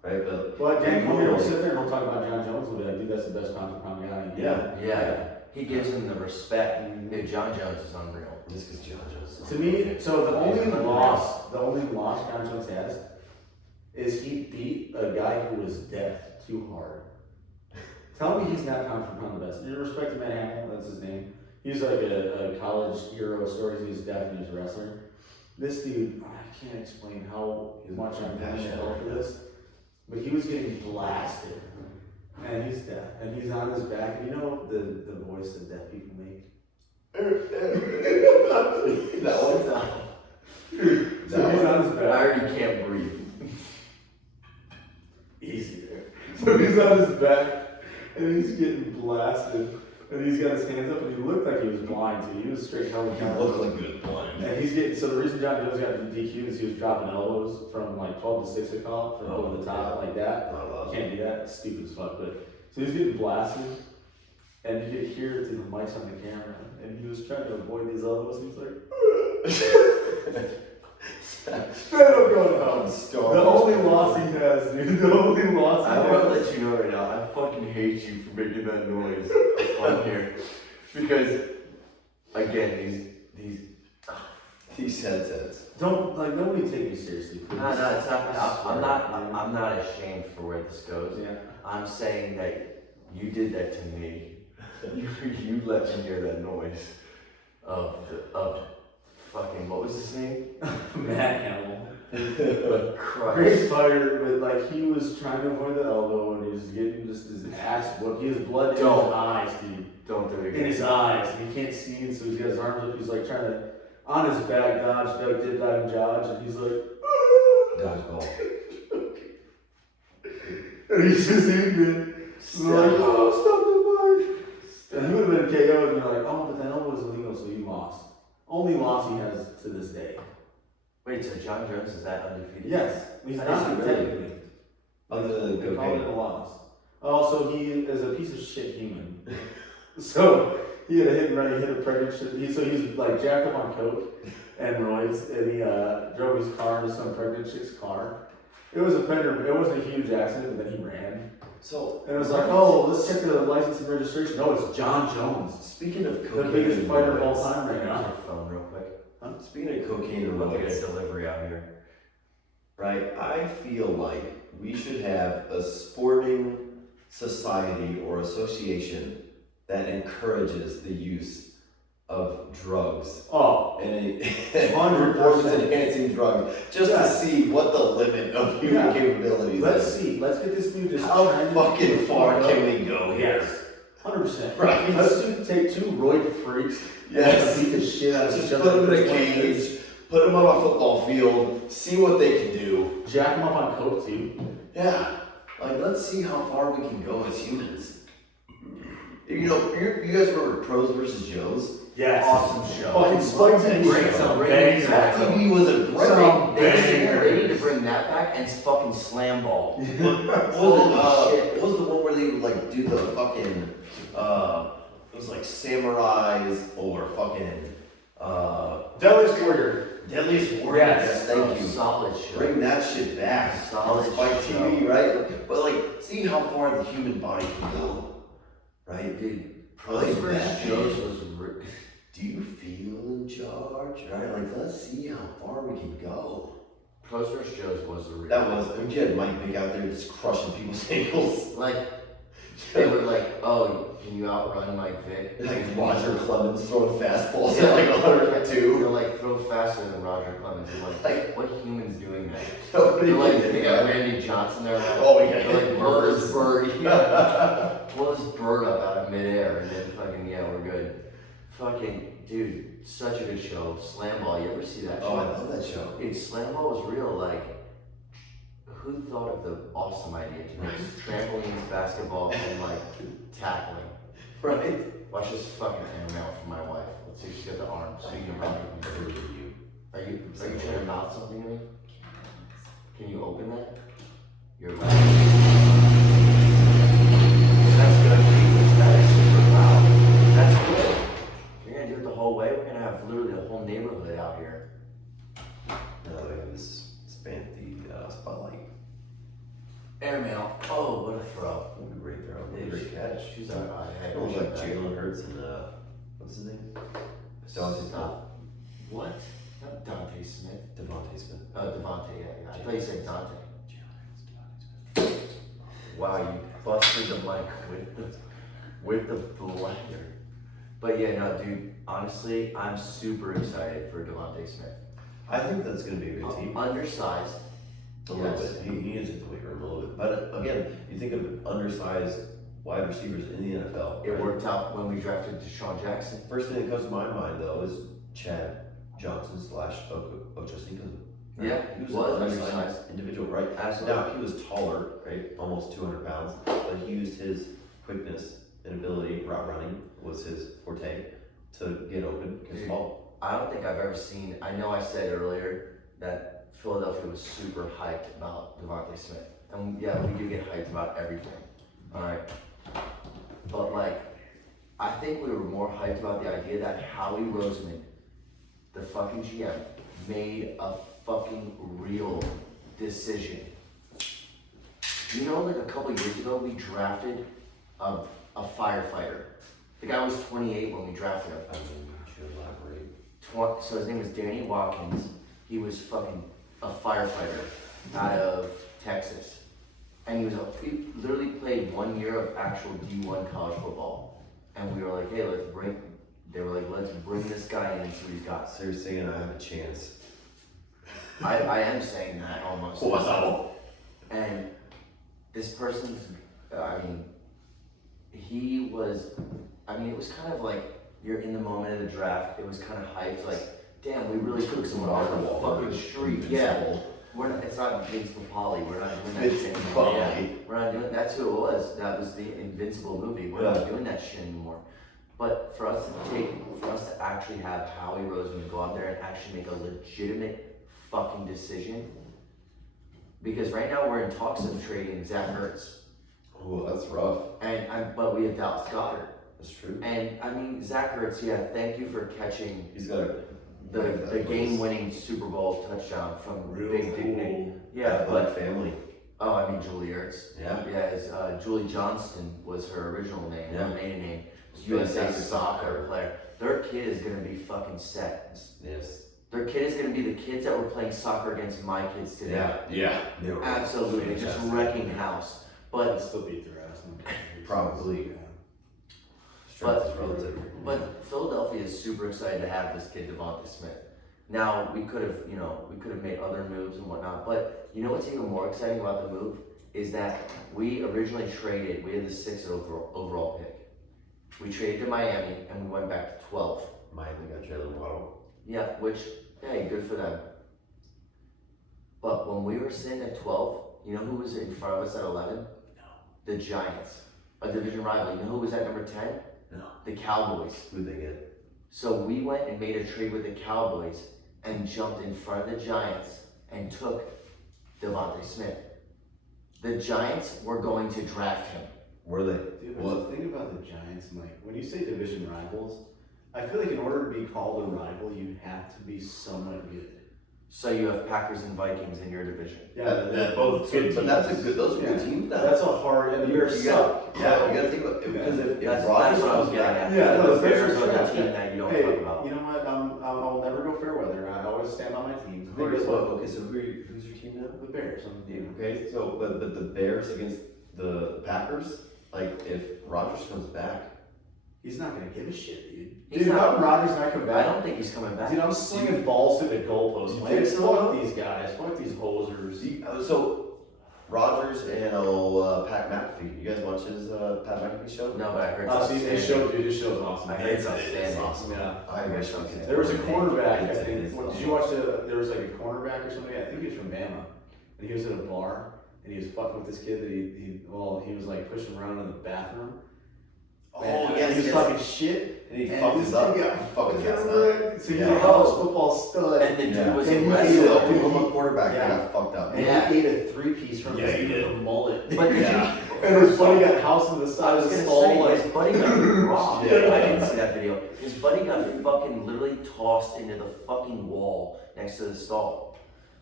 right? But Dan Cormier will sit there and he'll talk about John Jones and be like, dude, that's the best pound for pound guy. Yeah. He gives him the respect. Dude, John Jones is unreal. This is John Jones. To me, so the only loss John Jones has is he beat a guy who was deaf too hard. Tell me he's not pound for pound the best. You respect Matt Hamill, that's his name. He's like a college hero of stories. He's deaf and he's a wrestler. This dude, I can't explain how much I'm passionate for this, but he was getting blasted. And he's deaf, and he's on his back. And you know the voice that deaf people make? That one's out. So he's on his back. I already can't breathe. Easy there. So he's on his back, and he's getting blasted. And he's got his hands up, and he looked like he was blind too. He was straight held down. He looked like he was blind. And he's getting, so the reason John Jones got DQ is he was dropping elbows from like 12 to 6 o'clock from over the top like that. Not allowed. Can't do that. It's stupid as fuck. But so he's getting blasted, and you could hear it through the mics on the camera. And he was trying to avoid these elbows. He was like, straight up going home. The only loss he has, dude. The only loss he has. I want to let you know right now, I fucking hate you for making that noise on here. Because, again, these headsets. Don't, like, nobody take me seriously, please. No, it's not. I'm not ashamed for where this goes. Yeah. I'm saying that you did that to me. You let me hear that noise of fucking, what was his name? Matt Hamill. Christ. Great fighter, but like he was trying to avoid the elbow and he was getting just his ass whooped. He has blood in his eyes, dude. Don't do it again. In his eyes. And he can't see, and so he's got his arms up. He's like trying to, on his back, dodge, duck, dip, dive, and dodge. And he's like, Dodgeball. and he's just eating. Like, oh, stop the fight. And he would have been KO'd, and you're like, oh, but that elbow was illegal, so you lost. Only loss he has to this day. Wait, so John Jones is that undefeated? Yes, he's I not disagree. technically. Other than They call it a cocaine. loss. Also, he is a piece of shit human. So he had a hit and run. He hit a pregnant shit. He's like jacked up on coke and roids, and he drove his car into some pregnant chick's car. It was a fender. It wasn't a huge accident, but then he ran. So, And it was like, oh, let's check the license and registration. No, it's John Jones, speaking of the cocaine, biggest and fighter of all roids, time right Here's now. your phone real quick. Speaking of cocaine and I'm about to get roids, a delivery out here. right? I feel like we should have a sporting society or association that encourages the use of drugs Oh, and 100%. performance-enhancing drugs, just to Yes. see what the limit of human Yeah. capabilities let's is. see. Let's get this dude just How trending. fucking far can we go here? Yes, 100%. Right. Let's take two roid freaks. Yes. And beat the shit out of Just each put other. them in a cage, put them on a football field, see what they can do. Jack him up on coke too. Yeah, like let's see how far we can go as humans. You know, you guys remember Pros versus Joes? Yes. Awesome show. Fucking Spike TV Great, show. some great Bangers. That TV was a great. Some They need to bring that back and fucking slam ball. What was the one where they would like do the fucking it was like samurais or fucking Devil's Warrior. Deadliest Warrior. Yes. Thank you. Solid show. Bring that shit back. Solid On Spike show. TV, right? But like, see how far the human body can go, right? Dude, Pros Pros versus vs. Joes Joes was Do you feel in charge? Right? Like, let's see how far we can go. Pros vs. Joes was the real. That was, when you had Mike Vick out there just crushing people's ankles. like they were like, oh, can you outrun Mike Vick? Like Roger Clemens throwing fastballs Yeah. at like They're 102. like throw faster than Roger Clemens. I'm like, what human's doing that? Nobody They're like, did they got that. Randy Johnson there. Like, Oh, yeah. They're like, blow this bird. Yeah. Blow this bird up out of midair and then fucking, yeah, we're good. Fucking, dude, such a good show. Slam Ball, you ever see that show? Oh, I love that show. Dude, Slam Ball was real, like, who thought of the awesome idea to mix trampolines, basketball, and like tackling? Right? Watch this fucking email from my wife. Let's see if she's got the arms so you can run with me. Are you trying to mouth something to me? Can you open that? You're right. That's good. Jesus, that is super loud. That's good. You're gonna do it the whole way? We're gonna have literally the whole neighborhood out here. No, they have this span the spotlight. Airmail. Oh, what a throw. What a great throw. What a great catch. She's on It was like Jalen Hurts and what's his name? Devontae Smith. What? Not Dante Smith. Devontae Smith. Oh, Devontae, yeah. I thought you said Dante. Jalen Hurts, Devontae Smith. Wow, you busted the mic with the blender. But yeah, no, dude. Honestly, I'm super excited for Devontae Smith. I think that's going to be a good team. Undersized. A little Yes. bit. He needs to weight room a little bit. But again, you think of undersized wide receivers in the NFL. It right? worked out when we drafted Deshaun Jackson. First thing that comes to my mind though is Chad Johnson / Ochocinco. Yeah, he was was an undersized. undersized individual, right? Absolutely. Now he was taller, right? Almost 200 pounds, but he used his quickness and ability, route running was his forte to get open, catch the ball. I don't think I've ever seen. I know I said earlier that Philadelphia was super hyped about Devontae Smith, and yeah, we do get hyped about everything. All right, but like, I think we were more hyped about the idea that Howie Roseman, the fucking GM, made a fucking real decision. You know, like a couple years ago, we drafted a firefighter. The guy was 28 when we drafted him. I mean, you should elaborate. So his name was Danny Watkins. He was fucking a firefighter out of Texas. And he literally played 1 year of actual D1 college football. And we were like, hey, let's bring this guy in and see what he's got. So you're saying I have a chance? I am saying that almost. Wow. And this person's, it was kind of like, you're in the moment of the draft, it was kind of hyped, like, damn, we really took someone off the fucking street. Yeah. It's not Vince Papali, we're not doing that Vince shit Papali. anymore. Yeah. We're not doing, that's who it was. That was the Invincible movie. We're not doing that shit anymore. But for us to actually have Howie Roseman go out there and actually make a legitimate fucking decision, because right now we're in talks of trading Zach Ertz. Oh, that's rough. But we have Dallas Goedert. That's true. And I mean, Zach Ertz, yeah, thank you for catching He's got the game-winning Super Bowl touchdown from Real Big Dick Nick. cool. Yeah, but family. oh, I mean Julie Ertz. Yeah. Yeah, Julie Johnston was her original name. Yeah. Her maiden name. USA USA soccer player. Their kid is gonna be fucking set. Yes. Their kid is gonna be the kids that were playing soccer against my kids today. Yeah. They were Absolutely, just fantastic. wrecking house. I'd But still beat their ass. Probably. Yeah. Strength is relative. But Philadelphia is super excited to have this kid Devontae Smith. Now we could have made other moves and whatnot, but you know what's even more exciting about the move is that we originally traded. We had the 6th overall pick. We traded to Miami and we went back to 12. Miami got Jalen Waddle. Yeah, which hey, good for them. But when we were sitting at 12, you know who was in front of us at 11? No. The Giants, a division rival. You know who was at number 10? No. The Cowboys. Who'd they get? So we went and made a trade with the Cowboys and jumped in front of the Giants and took Devontae Smith. The Giants were going to draft him. Were they? Dude, but the thing about the Giants, Mike, when you say division rivals, I feel like in order to be called a rival, you have to be somewhat good. So you have Packers and Vikings in your division. Yeah, That both good but teams. that's a good. Those are good Yeah. teams now. That's a hard, and the Bears You gotta- suck. Yeah, you gotta think about it, because if That's Rodgers what I was comes getting back, at. Yeah, no, the Bears are the trash. team that you don't Hey, talk about. you know what? I'll never go fair weather. I always stand by my team. Who is what? Okay, so who's your team now? The Bears. Okay, so but the Bears against the Packers, like if Rodgers comes back, He's not gonna give a shit, dude. He's Dude, not- how Rodgers not come I back? don't think he's coming back. Dude, I'm slinging balls to the goalpost. You Man. think so? Fuck these guys. Fuck these hosers. so Rodgers and Pat McAfee. You guys watch his Pat McAfee show? No, but I heard See, something. this show, dude, this show's awesome. I heard It's outstanding. awesome. Yeah. I wish we could. There was a cornerback, I It's- think. it's Did you watch there was like a cornerback or something? I think he was from Bama. And he was at a bar and he was fucking with this kid that he was like pushing around in the bathroom. Man, yes, he was yes. talking shit. And he And fucked this his up. kid got Fucked his ass fucking up. wrecked. So he's Yeah. a college football stud. And the dude was And he He's arrested. ate a it. Oklahoma quarterback Yeah. that got fucked up. And Yeah. he ate a 3-piece from Yeah, this he dude did. with a mullet. But did Yeah. you? And his buddy got housed in the side I of was the gonna stall. say, Like, his buddy got robbed. Yeah. I didn't see that video. His buddy got fucking literally tossed into the fucking wall next to the stall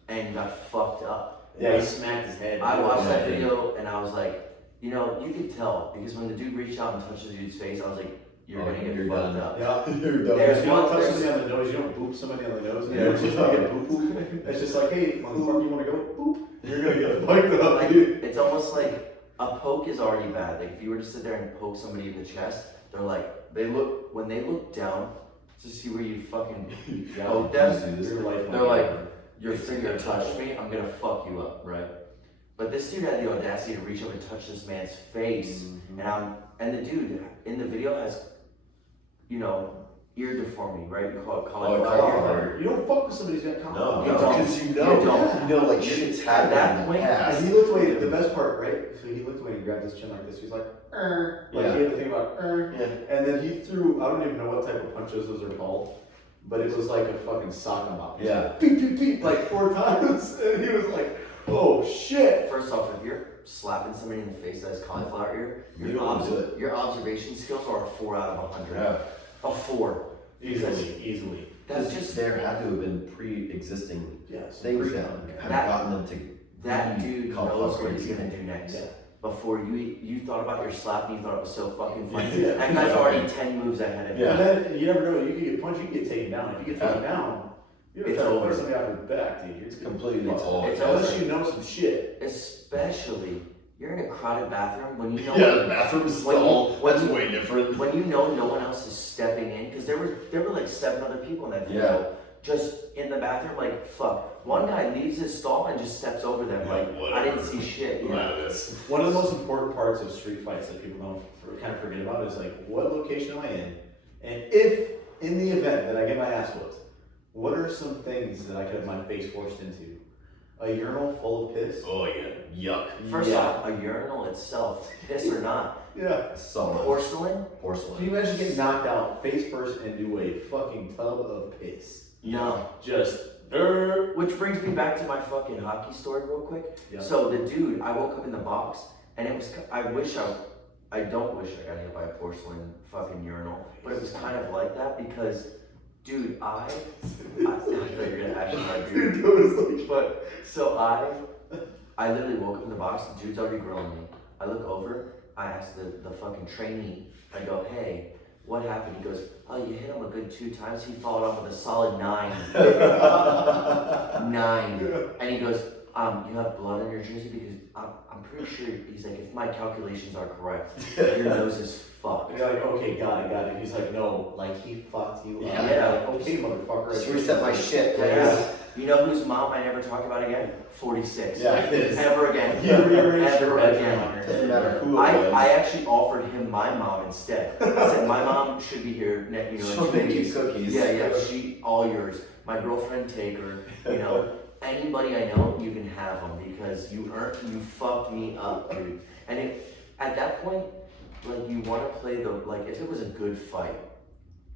and got fucked up. yeah, he smacked his head. I watched that Yeah. video and I was like, you know, you could tell because when the dude reached out and touched the dude's face, I was like, you're Oh, gonna get you're fucked done. up. Yeah. You're You done. There's don't one- touch there's- somebody on the nose, you don't boop somebody on the nose. Yeah. It's just like a boop boop. It's just like, hey, motherfucker, you wanna go? Boop. You're gonna get fucked up, dude. It's almost like a poke is already bad. Like if you were to sit there and poke somebody in the chest, they're like, when they look down to see where you fucking poke them, Your life they're like, your finger touched me, I'm gonna fuck you up, right? But this dude had the audacity to reach up and touch this man's face, and the dude in the video has, you know, ear deformity, right? You call it cauliflower ear. You don't fuck with somebody who's got No, confidence. You don't. because You don't. you know, like shit's happened that in the point, past. And he looked away, the best part, right? So he looked away and grabbed his chin like this. He's like, like Yeah. he had to think about, Yeah. And then he threw, I don't even know what type of punches those are called, but it was like a fucking sock him up. Yeah. Beep, beep, beep, like 4 times. And he was like, oh shit. First off, if you're slapping somebody in the face that has cauliflower ear, You don't do it. your observation skills are a 4 out of 100. Yeah. A 4. Easily. That's just there had to have been pre-existing Yes. things that have gotten them to. that be dude cauliflower knows what he's crazy. gonna do next. Yeah. Before you thought about your slap and you thought it was so fucking funny. Yeah. That guy's already 10 moves ahead of you. Yeah. And then you never know, you could get punched, you could get taken down. If you get taken down, you're It's trying to over. put somebody off your back, dude. It's completely. It's all. It's Unless over. you know some shit. Especially you're in a crowded bathroom when you know Yeah, the bathroom is When you- still. when That's you- way different. when you know no one else is stepping in because there were like 7 other people in that video just in the bathroom like fuck. One guy leaves his stall and just steps over them Yeah, like I didn't whatever. see shit. Yeah. One of the most important parts of street fights that people don't kind of forget about is like, what location am I in? And if, in the event that I get my ass whooped, what are some things that I could have my face forced into? A urinal full of piss? Oh yeah, yuck. First off, a urinal itself, piss or not, Yeah. Solid. porcelain? Can Porcelain. you imagine getting knocked out face first into a fucking tub of piss? No. Just. Which brings me back to my fucking hockey story real quick. Yeah. So the dude, I woke up in the box, and it was, I don't wish I got hit by a porcelain fucking urinal, but it was kind of like that because, dude, I thought you were gonna actually like, dude. But, so I literally woke up in the box, the dude's already grilling me. I look over, I ask the fucking trainee, I go, hey, what happened? He goes, oh, you hit him a good 2 times. He followed up with a solid 9. 9. And he goes, you have blood on your jersey? Because I'm pretty sure, he's like, if my calculations are correct, your nose is fucked. You're like, okay, got it. He's like, no, like he fucked you up. Yeah. Like, okay, motherfucker. Just reset my shit, please. Yeah. You know whose mom I never talk about again? 46. Yeah, it is. Ever again. Yeah, Ever again. Doesn't matter who it was. I actually offered him my mom instead. I said, my mom should be here, in She'll 2 make you weeks. cookies. Yeah, she, all yours. My girlfriend, take her, anybody I know, you can have them because you fucked me up, dude. And at that point, like, you want to play if it was a good fight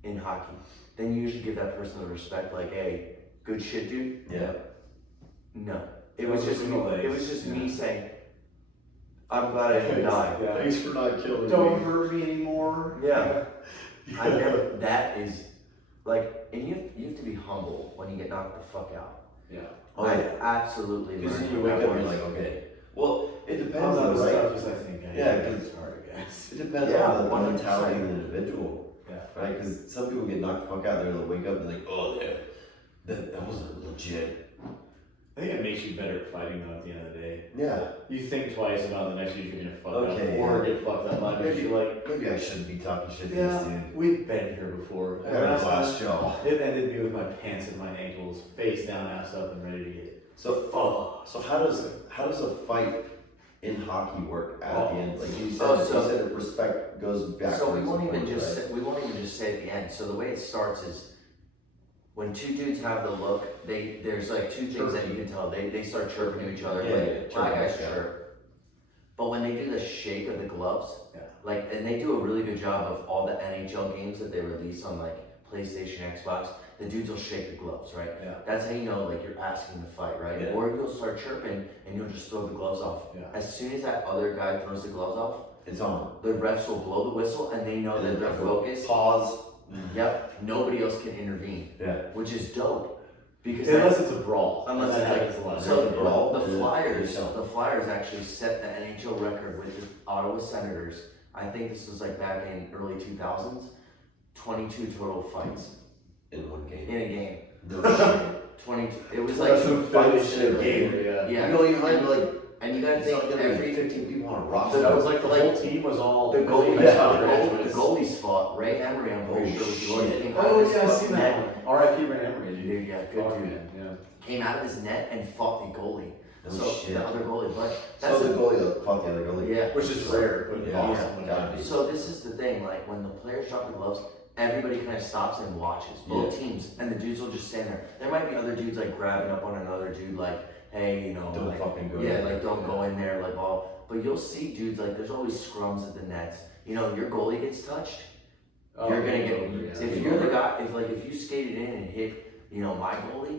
in hockey, then you usually give that person the respect, like, hey, good shit, dude. Yeah. No. It was just me saying, I'm glad I didn't die. Yeah. Thanks for not killing Don't me. hurt me anymore. Yeah. I never, that is, like, and you have to be humble when you get knocked the fuck out. Yeah. Oh, I yeah. absolutely Because learned you from wake that up and you're once. like, okay. Well, it I'm depends not on, as right? tough as I think I am. Yeah, 'cause- Sorry, guys. It depends Yeah, on the 100%. mentality of the individual. Yeah. Right? Because some people get knocked the fuck out, they're like, wake up and like, oh, yeah, that wasn't legit. I think it makes you better at fighting though at the end of the day. Yeah. You think twice about the next dude you're gonna fuck Okay, up or yeah. get fucked up by because you're like, Maybe I shouldn't be talking shit to yeah, this dude. we've been here before. I got a glass jaw. It ended me with my pants and my ankles face down, ass up, and ready to get it. So how does a fight in hockey work at the end? Like you said, Oh, you so- said respect goes backwards. So we won't and even forwards, right? just say at the end. So the way it starts is when 2 dudes have the look, there's like 2 things that you can tell. They start chirping to each other, like black guys chirp. But when they do the shake of the gloves, like, and they do a really good job of all the NHL games that they release on like PlayStation, Xbox, the dudes will shake the gloves, right? Yeah. That's how you know like you're asking to fight, right? Yeah. Or you'll start chirping and you'll just throw the gloves off. Yeah. As soon as that other guy throws the gloves off, It's on. the refs will blow the whistle and they know that they're focused. Pause. Yep, nobody else can intervene, Yeah. which is dope. Because Unless it's a brawl. unless That it's happens a like, lot. so brawl, the yeah. Flyers actually set the NHL record with the Ottawa Senators. I think this was like back in early 2000s, 22 total fights In one game. in a game. No shit. 22, it was like, That's some fights shit in a game. game. Yeah. yeah, You know, you had like, and you gotta it's think not gonna be every, 15 people on a roster. That was like the Like, whole team was all the goalies, Yeah. the goalies fought. Ray Emery, I'm pretty sure was the goalie that came out Oh of his yeah, I fucking seen net. that one. R.I.P. Ray Emery, dude. Dude, yeah, good Fuck, dude. man, yeah. Came out of his net and fought the goalie. No So shit. the other goalie, but So that's the goalie fought the other goalie. yeah. Which is rare, but Yeah. awesome when it Gotta happens. be. So this is the thing, like when the players drop the gloves, everybody kind of stops and watches, both teams, and the dudes will just stand there. There might be other dudes like grabbing up on another dude, like, hey, you know, Don't like, fucking go yeah, there. like don't go in there, like all. But you'll see dudes like there's always scrums at the nets. You know, your goalie gets touched, Oh, you're gonna yeah, get. yeah. If you're the guy, if you skated in and hit, you know, my goalie,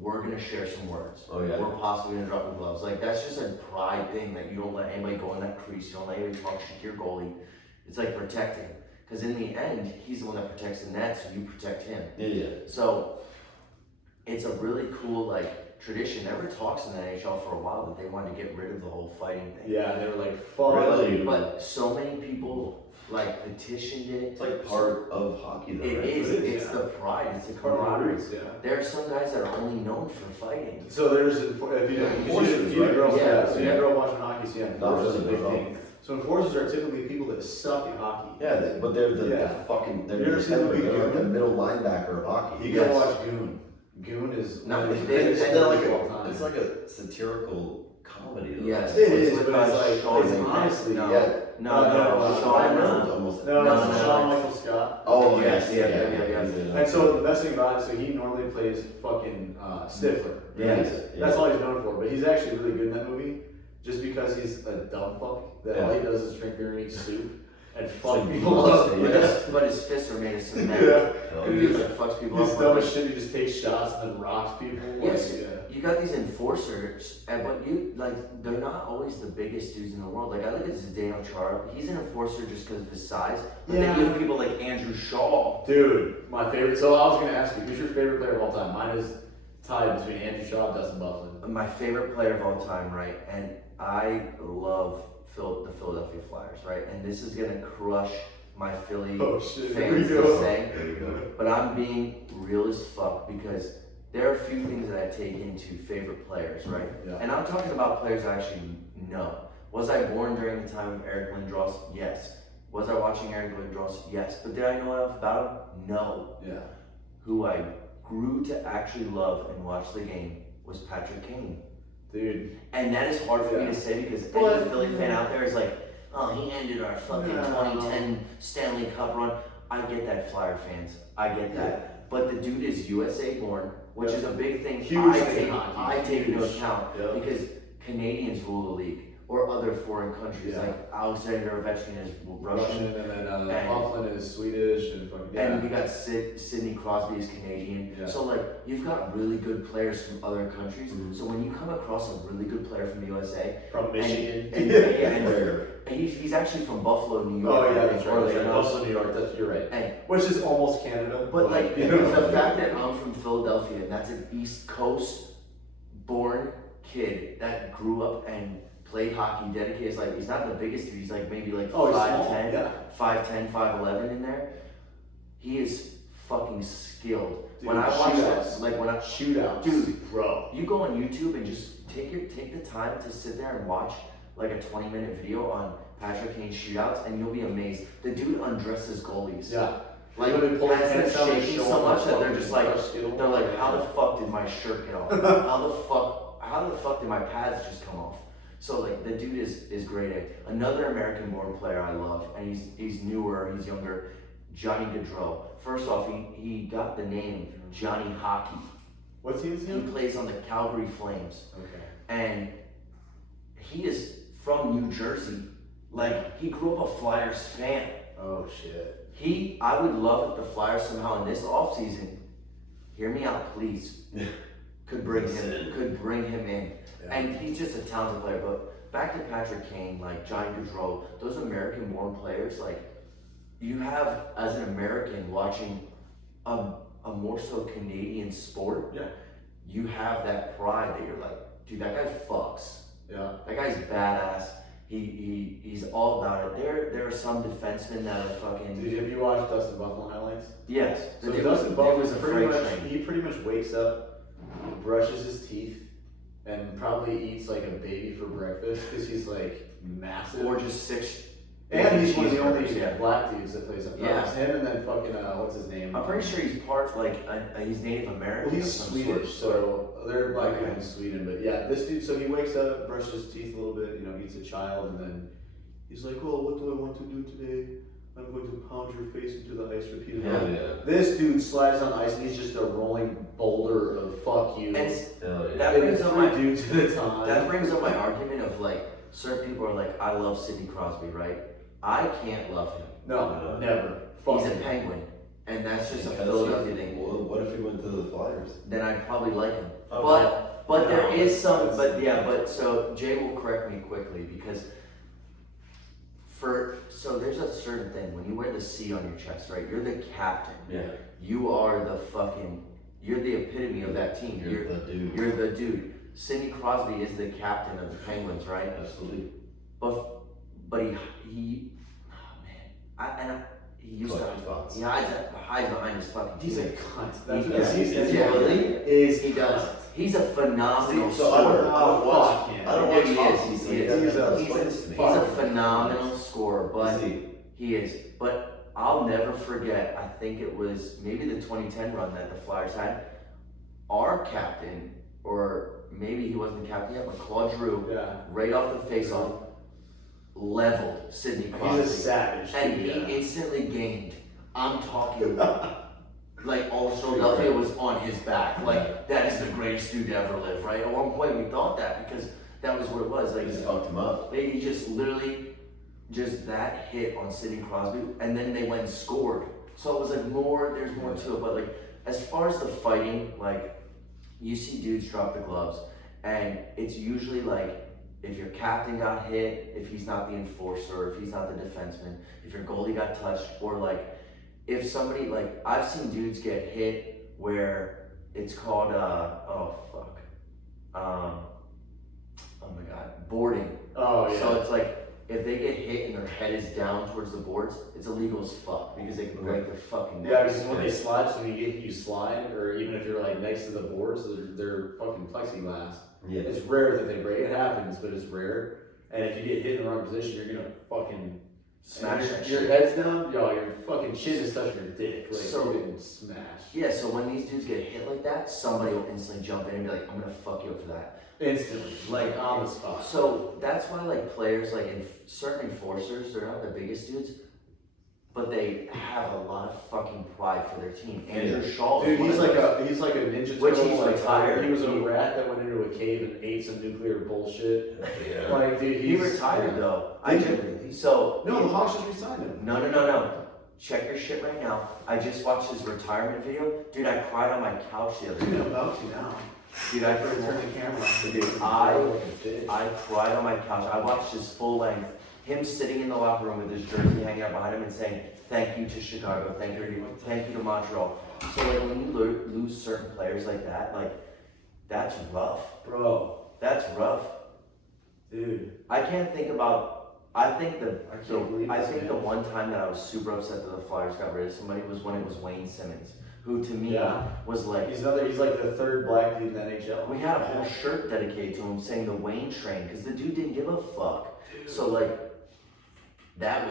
we're gonna share some words. Oh yeah. We're possibly gonna drop the gloves. Like that's just a pride thing that you don't let anybody go in that crease. You don't let anybody talk shit to your goalie. It's like protecting, because in the end, he's the one that protects the net, so you protect him. Yeah. So it's a really cool like tradition. There were talks in the NHL for a while that they wanted to get rid of the whole fighting thing. Yeah, they were like, fuck Really? you. But so many people like petitioned it. It's like part of hockey though, It right? is. It is, It's yeah. the pride. It's the Part of the camaraderie. roots, yeah. There are some guys that are only known for fighting. So there's, if you Enforcers, you right? girls, Yeah. so you grew up watching hockey, so yeah, Not enforcers really is a big at all. thing. So enforcers are typically people that suck at hockey. Yeah, but they're the Yeah. fucking, they're You ever the seen the movie they're like the Goon? middle linebacker of hockey. You gotta Yes. watch Goon. Goon is No, one of the they- greatest And they're movies like of all time. it's like a satirical comedy though. Yes. It is, with but it's us, like, Sean it's Penn. honestly, No. Yeah. No, No, Sean, Ryan Reynolds almost. No, No, it's no, Sean no. Michael Scott. Oh, Oh, yes, yeah. And so the best thing about it, so he normally plays fucking Stifler. That's all he's known for. But he's actually really good in that movie, just because he's a dumb fuck that all he does is drink beer and eat soup and fuck people up. But his fists are made of cement. He like fucks people up. He's dumb as shit. He just takes shots and then rocks people. Yes, you got these enforcers, but they're not always the biggest dudes in the world. Like I look at Zdeno Chara, he's an enforcer just because of his size. But then you have people like Andrew Shaw. Dude, my favorite. So I was gonna ask you, who's your favorite player of all time? Mine is tied between Andrew Shaw and Dustin Byfuglien. My favorite player of all time, right? And I love the Philadelphia Flyers, right? And this is gonna crush my Philly fans to say, but I'm being real as fuck because there are a few things that I take into favorite players, right? Yeah. And I'm talking about players I actually know. Was I born during the time of Eric Lindros? Yes. Was I watching Eric Lindros? Yes. But did I know enough about him? No. Yeah. Who I grew to actually love and watch the game was Patrick Kane. Dude. And that is hard for me to say because any Philly fan out there is like, oh, he ended our fucking 2010 Stanley Cup run. I get that, Flyer fans. I get that. But the dude is USA born, which is a big thing I take into account because Canadians rule the league. Or other foreign countries like Alexander Ovechkin is Russian, and then Byfuglien is Swedish, and you got Sidney Crosby is Canadian. So like you've got really good players from other countries. So when you come across a really good player from the USA, from Michigan, and he's actually from Buffalo, New York. Oh yeah, that's right. Buffalo, New York. You're right. Which is almost Canada. But like the fact that I'm from Philadelphia, and that's an East Coast born kid that grew up and played hockey, dedicated his life. He's not the biggest dude. He's like maybe like 5'10", 5'10", in there. He is fucking skilled. Dude, when I watch that, shootouts, dude, bro, you go on YouTube and just take the time to sit there and watch like a 20-minute video on Patrick Kane shootouts, and you'll be amazed. The dude undresses goalies. Yeah. Like, has them shaking so much that they're just like, how the fuck did my shirt get off? How the fuck did my pads just come off? So like the dude is great. Another American born player I love, and he's newer, he's younger, Johnny Gaudreau. First off, he got the name Johnny Hockey. What's his name? He plays on the Calgary Flames. Okay. And he is from New Jersey. Like he grew up a Flyers fan. Oh shit. I would love if the Flyers somehow in this offseason, hear me out please, could bring him in. And he's just a talented player. But back to Patrick Kane, like Johnny Gaudreau, those American-born players, like you have as an American watching a more so Canadian sport. Yeah. You have that pride that you're like, dude, that guy fucks. Yeah. That guy's badass. He's all about it. There are some defensemen that are fucking. Dude, have you watched Dustin Byfuglien highlights? Yes. So Dustin Byfuglien pretty much wakes up, brushes his teeth, and probably eats like a baby for breakfast because he's like massive. Or just 6. And he's one of the only black dudes that plays up. Yeah. It's him and then fucking what's his name? I'm pretty sure he's part like he's Native American. Well, he's Swedish, so they're black in Sweden. But yeah, this dude. So he wakes up, brushes his teeth a little bit, eats a child, and then he's like, "Oh, what do I want to do today? I'm going to pound your face into the ice repeatedly." This dude slides on ice, and he's just a rolling boulder of fuck you. That brings up my dudes at a time. That brings up my argument of like certain people are like, I love Sidney Crosby, right? I can't love him. No, never. He's a Penguin, and that's just a Philadelphia thing. Well, what if he went to the Flyers? Then I'd probably like him. Okay. But there is some. But so Jay will correct me quickly because so there's a certain thing when you wear the C on your chest, right? You're the captain. Yeah. You are you're the epitome of that team. You're the dude. You're the dude. Sidney Crosby is the captain of the Penguins, right? Absolutely. But he used to. He hides behind his fucking. He's a cunt. That's He does. He's a phenomenal So scorer. I don't watch hockey. He's a phenomenal scorer, but he is. But I'll never forget. I think it was maybe the 2010 run that the Flyers had. Our captain, or maybe he wasn't the captain yet, but Claude Giroux, right off the face-off, leveled Sidney Crosby. He's a savage. And he instantly gained I'm talking like all Philadelphia was on his back. Like that is the greatest dude to ever live, right? At one point we thought that because that was what it was. Like Just fucked him up. he just literally just that hit on Sidney Crosby, and then they went and scored. So it was like there's more to it. But like as far as the fighting, like you see dudes drop the gloves, and it's usually like if your captain got hit, if he's not the enforcer, if he's not the defenseman, if your goalie got touched, or like if somebody, like I've seen dudes get hit where it's called oh my god, boarding. Oh yeah. So it's like if they get hit and their head is down towards the boards, it's illegal as fuck because they can break their fucking neck. Yeah, because when they slide, so when you slide, or even if you're like next to the boards, they're fucking plexiglass. Yeah. It's rare that they break. It happens, but it's rare. And if you get hit in the wrong position, you're gonna fucking Smash that your shit. head's down, yo, your fucking chin is touching your dick. Like, So- you're getting smashed. Yeah, so when these dudes get hit like that, somebody will instantly jump in and be like, I'm gonna fuck you up for that. Instantly. Like on the spot. So that's why like players like in certain enforcers, they're not the biggest dudes, but they have a lot of fucking pride for their team. Andrew Shaw, Dude, is he's one like of those. a ninja Which turtle. he's like, retired. He was a rat that went into a cave and ate some nuclear bullshit. Yeah. Like, dude, He retired though. I Did just so No, the Hawks just resigned him. no. Check your shit right now. I just watched his retirement video. Dude, I cried on my couch the other Dude, I'm day. about to now. Dude, I Turn the camera on. Dude, I cried on my couch. I watched his full length, him sitting in the locker room with his jersey hanging out behind him and saying, thank you to Chicago, thank you to Montreal. So like when you lose certain players like that, like that's rough. Bro. That's rough. Dude. I can't think about, I think the man. one time that I was super upset that the Flyers got rid of somebody was when it was Wayne Simmons, who to me Yeah. was like, He's like the third black dude in the NHL. we had a whole shirt dedicated to him saying the Wayne train, because the dude didn't give a fuck. So like, that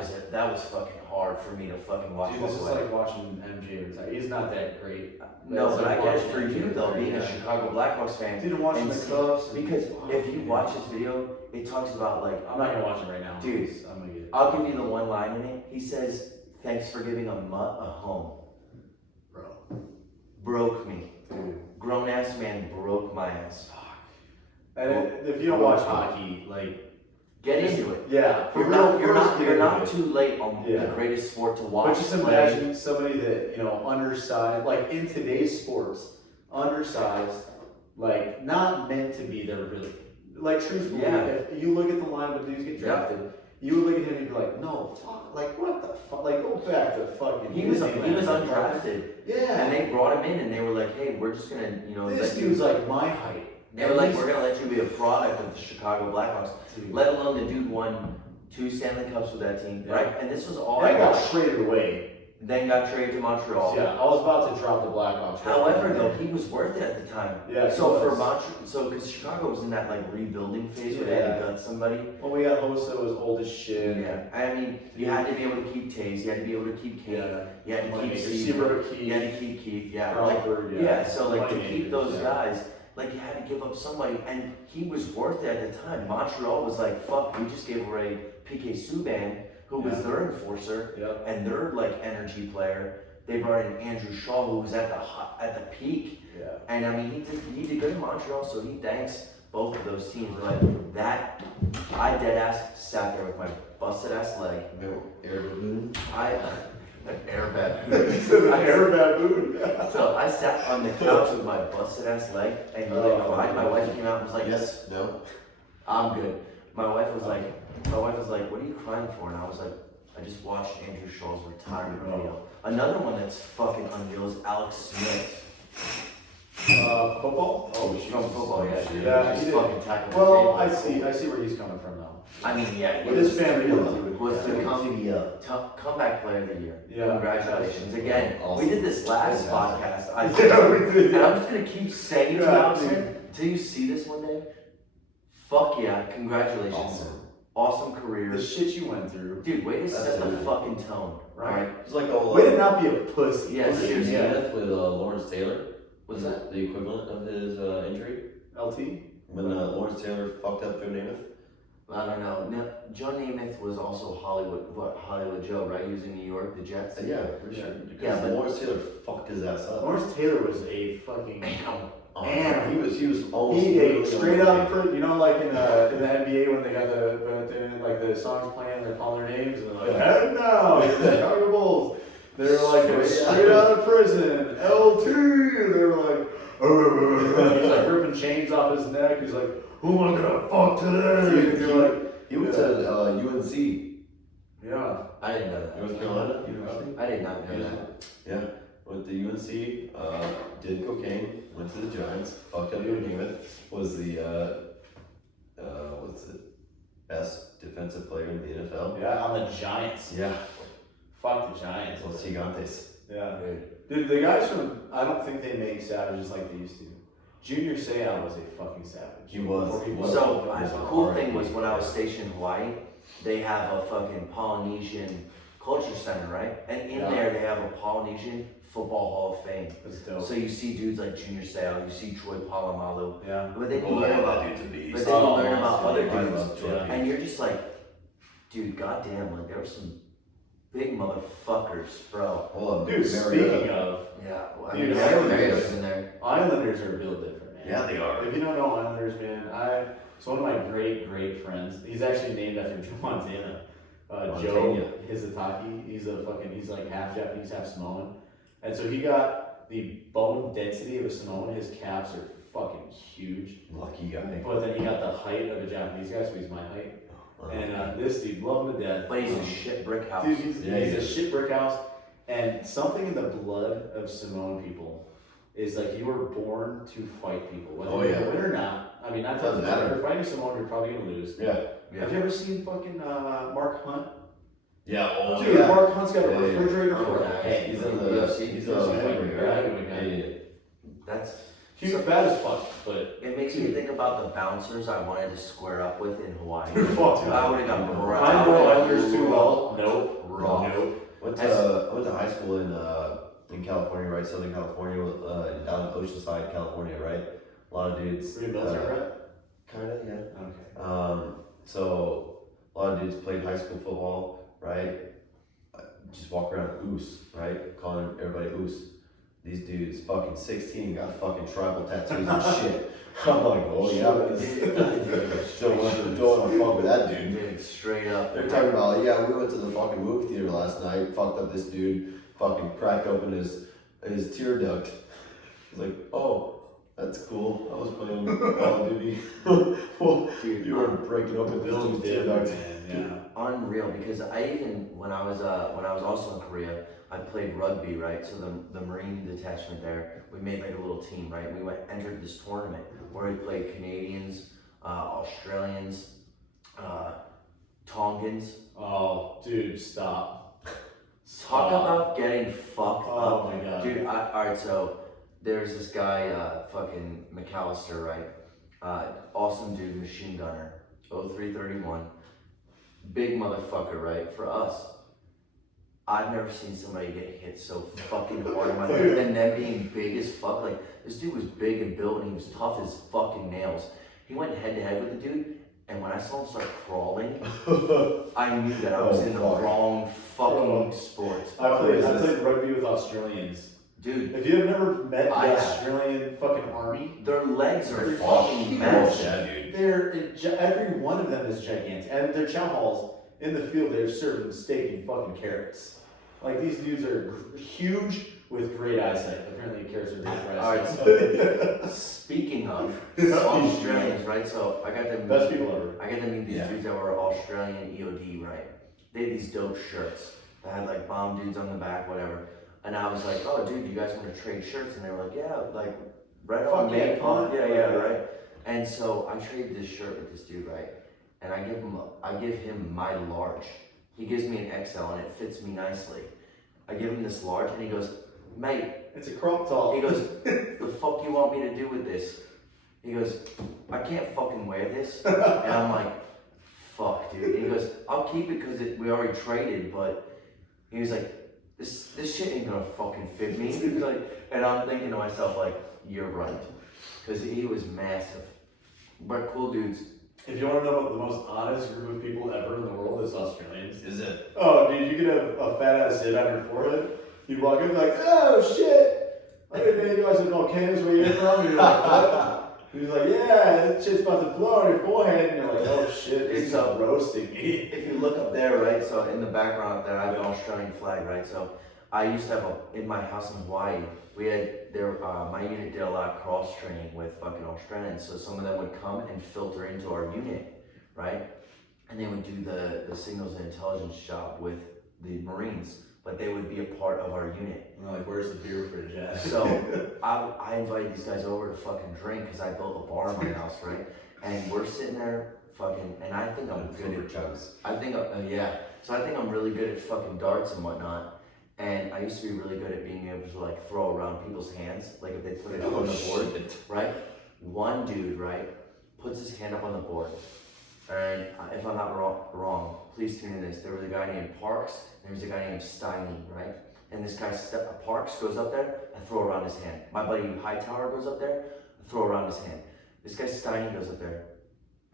was fucking hard for me to fucking watch. Dude, this is like watching MJ retire. He's not that great. No, It's but I like guess watching for MJ you though, retire, being yeah. a Chicago Blackhawks fan, Dude, watching the Cubs. because if you watch this video, it talks about like, I'm not gonna watch it right now. Dude, I'm gonna get. I'll give you the one line in it. He says, "Thanks for giving a mutt a home." Bro. Broke me. Dude. Grown ass man broke my ass. And if you don't watch hockey, like, Get into it. yeah, You're not too late on Yeah. the greatest sport to watch. But just play. imagine somebody that, undersized, like in today's sports, undersized, like not meant to be there really. Like truthfully, Yeah. if you look at the line when dudes get drafted, you would look at him and be like, no, fuck, like what the fuck, like go back to fucking. He was Disneyland. undrafted. Yeah. And they brought him in and they were like, hey, we're just gonna, This let you. dude's like my height. They were like, we're gonna let you be a product of the Chicago Blackhawks. Dude. Let alone the dude won 2 Stanley Cups with that team, Yeah. right? And this was all I I got watched. traded away. Then got traded to Montreal. Yeah, I was about to drop the Blackhawks. However, though, he was worth it at the time. Yeah, So he for was. Montreal, because Chicago was in that like rebuilding phase where they had to gut somebody. When we got Hossa, was old as shit. Yeah, I mean, you had to be able to keep Taze, you had to be able to keep Kane, Yeah. you had to keep Moneymaker. Seabrook, Keith. you had to keep Keith, yeah, Crawford, like, so like to Moneymakers, keep those yeah. guys, like you had to give up somebody, and he was worth it at the time. Montreal was like, fuck, we just gave away PK Subban, who was Yeah. their enforcer, Yep. and their like energy player. They brought in Andrew Shaw, who was at the peak. Yeah. And I mean, he did good in Montreal, so he thanks both of those teams. Like that, I dead ass sat there with my busted ass leg. Air balloon. An air bed. Air baboon. So I sat on the couch with my busted ass leg and really cried. My wife came out and was like, Yes. No. I'm good. My wife was like, what are you crying for? And I was like, I just watched Andrew Shaw's retirement video. Another one that's fucking unreal is Alex Smith. Football? Oh, from football, yeah. Yeah, Just he did. fucking tackled Well, the I table. see where he's coming from though. I mean, yeah. With his family, was Yeah. the comeback player of the year. Yeah. Congratulations. Again, Awesome. we did this last podcast. Yeah, we did. And I'm just going to keep saying it to Yeah, Alex until you see this one day. Fuck yeah. Congratulations. Awesome career. The shit you went through. Dude, way to set the Absolutely. fucking tone. Right. It's like a. Way to not be a pussy. Yeah, seriously. Smith with Lawrence Taylor. What's that? The equivalent of his injury LT? when Lawrence Taylor fucked up Joe Namath. I don't know. No, Joe Namath was also Hollywood Joe, right? He was in New York, the Jets. Yeah, for sure. Because Yeah, but Lawrence Taylor fucked his ass up. Lawrence Taylor was a fucking animal. He was almost He ate straight out of the prison. You know, like in the NBA when they got the songs playing, they're calling their names and they're like, and now the Chicago Bulls. They're like straight out of prison, LT. They're like, he's like ripping chains off his neck. He's like, who am I gonna fuck today? And you're like, He went to UNC. yeah. I didn't know that. North Carolina University. I did not know that. Yeah, went to UNC, did cocaine, went to the Giants, fucked up Joe Namath, was the what's it, best defensive player in the NFL. Yeah, on the Giants. Yeah, Fuck the Giants. Los Gigantes. Yeah. Dude, the guys from, I don't think they make savages like they used to. Junior Seau was a fucking savage. He was. So, the cool thing was when I was stationed in Hawaii, they have a fucking Polynesian culture center, right? And in there they have a Polynesian Football Hall of Fame. That's dope. So you see dudes like Junior Seau, you see Troy Polamalu. Yeah. But then you learn about other dudes. And you're just like, dude, goddamn, like there were some big motherfuckers, bro. Well, dude, speaking of, yeah, well, I dude, mean, Islanders in there. Islanders are built different, man. Yeah, they are. If you don't know Islanders, man, so one of my great friends, he's actually named after Joe Montana. Joe Hizataki, he's like half Japanese, half Samoan. And so he got the bone density of a Samoan, his calves are fucking huge. Lucky guy. But then he got the height of a Japanese guy, so he's my height. And this dude, love him to death. But he's a shit brick house. Dude, he's a shit brick house. And something in the blood of Samoan people is like you were born to fight people. Whether you win or not. I mean, that doesn't matter. If you're fighting Samoan, you're probably going to lose. Yeah. Have you ever seen fucking Mark Hunt? Yeah, dude, Mark Hunt's got a refrigerator for a head. He's in the UFC. He's a heavyweight. That's he's fat as fuck, but it makes me think about the bouncers I wanted to square up with in Hawaii. You're fucked. I would have got brought. I know Islanders too well. Nope. I went to high school in California, right? Southern California, down in Oceanside, California, right? A lot of dudes. Were you military brat? Kinda, yeah. Okay. So a lot of dudes played high school football, right? Just walk around oos, right? Calling everybody oos. These dudes, fucking 16, got fucking tribal tattoos and shit. I'm like, oh yeah, don't want to fuck with that dude. Dude, straight up. They're talking about, yeah, we went to the fucking movie theater last night, fucked up this dude, fucking cracked open his tear duct. He's like, oh, that's cool. I was playing Call of Duty. Well, dude, you were breaking open this dude's tear duct. Yeah. Unreal, because when I was also in Korea, I played rugby, right? So the Marine detachment there, we made like a little team, right? We entered this tournament where we played Canadians, Australians, Tongans. Oh, dude, stop. Talk about getting fucked up. Oh my god. Dude, alright, so there's this guy, fucking McAllister, right? Awesome dude, machine gunner, 0331. Big motherfucker, right? For us, I've never seen somebody get hit so fucking hard in my life. And them being big as fuck. Like, this dude was big and built and he was tough as fucking nails. He went head to head with the dude, and when I saw him start crawling, I knew that I was in the wrong fucking sport. I played rugby with Australians. Dude, if you have never met the Australian fucking army, their legs are fucking massive. Yeah, dude. Every one of them is gigantic. And their chow halls in the field, they're serving steak and fucking carrots. Like, these dudes are huge with great eyesight. Apparently, carrots are great for eyesight. Alright, so speaking of Australians, right? So I got them. Best people ever. I got to meet these dudes that were Australian EOD, right? They had these dope shirts that had like bomb dudes on the back, whatever. And I was like, oh, dude, you guys want to trade shirts? And they were like, yeah, like, right on, man. Yeah, right. And so I traded this shirt with this dude, right? And I give him my large. He gives me an XL and it fits me nicely. I give him this large and he goes, mate. It's a crop top. He goes, the fuck you want me to do with this? He goes, I can't fucking wear this. And I'm like, fuck, dude. And he goes, I'll keep it because we already traded, but he was like, this shit ain't gonna fucking fit me. He was like, and I'm thinking to myself, like, you're right. Because he was massive. But cool dudes. If you want to know about the most honest group of people ever in the world, it's Australians. Is it? Oh, dude, you could have a fat ass zit on your forehead. You'd walk in like, oh shit! I didn't know you guys had volcanoes where you're from. And you're like, what? He's like, yeah, that shit's about to blow on your forehead. And you're like, oh shit, this is roasting me. If you look up there, right, so in the background up there, I have an Australian flag, right? So I used to have in my house in Hawaii, we had my unit did a lot of cross training with fucking Australians. So some of them would come and filter into our unit, right? And they would do the signals and intelligence job with the Marines, but they would be a part of our unit. And like, where's the beer fridge at? So I invited these guys over to fucking drink because I built a bar in my house, right? And we're sitting there fucking, and I think I'm good at chugs. I think, yeah. So I think I'm really good at fucking darts and whatnot. And I used to be really good at being able to like throw around people's hands, like if they put it up on the board, right? One dude, right, puts his hand up on the board. And if I'm not wrong, please tune in this. There was a guy named Parks, and there was a guy named Steiny, right? And this guy, Parks, goes up there and throw around his hand. My buddy Hightower goes up there and throw around his hand. This guy Steiny goes up there.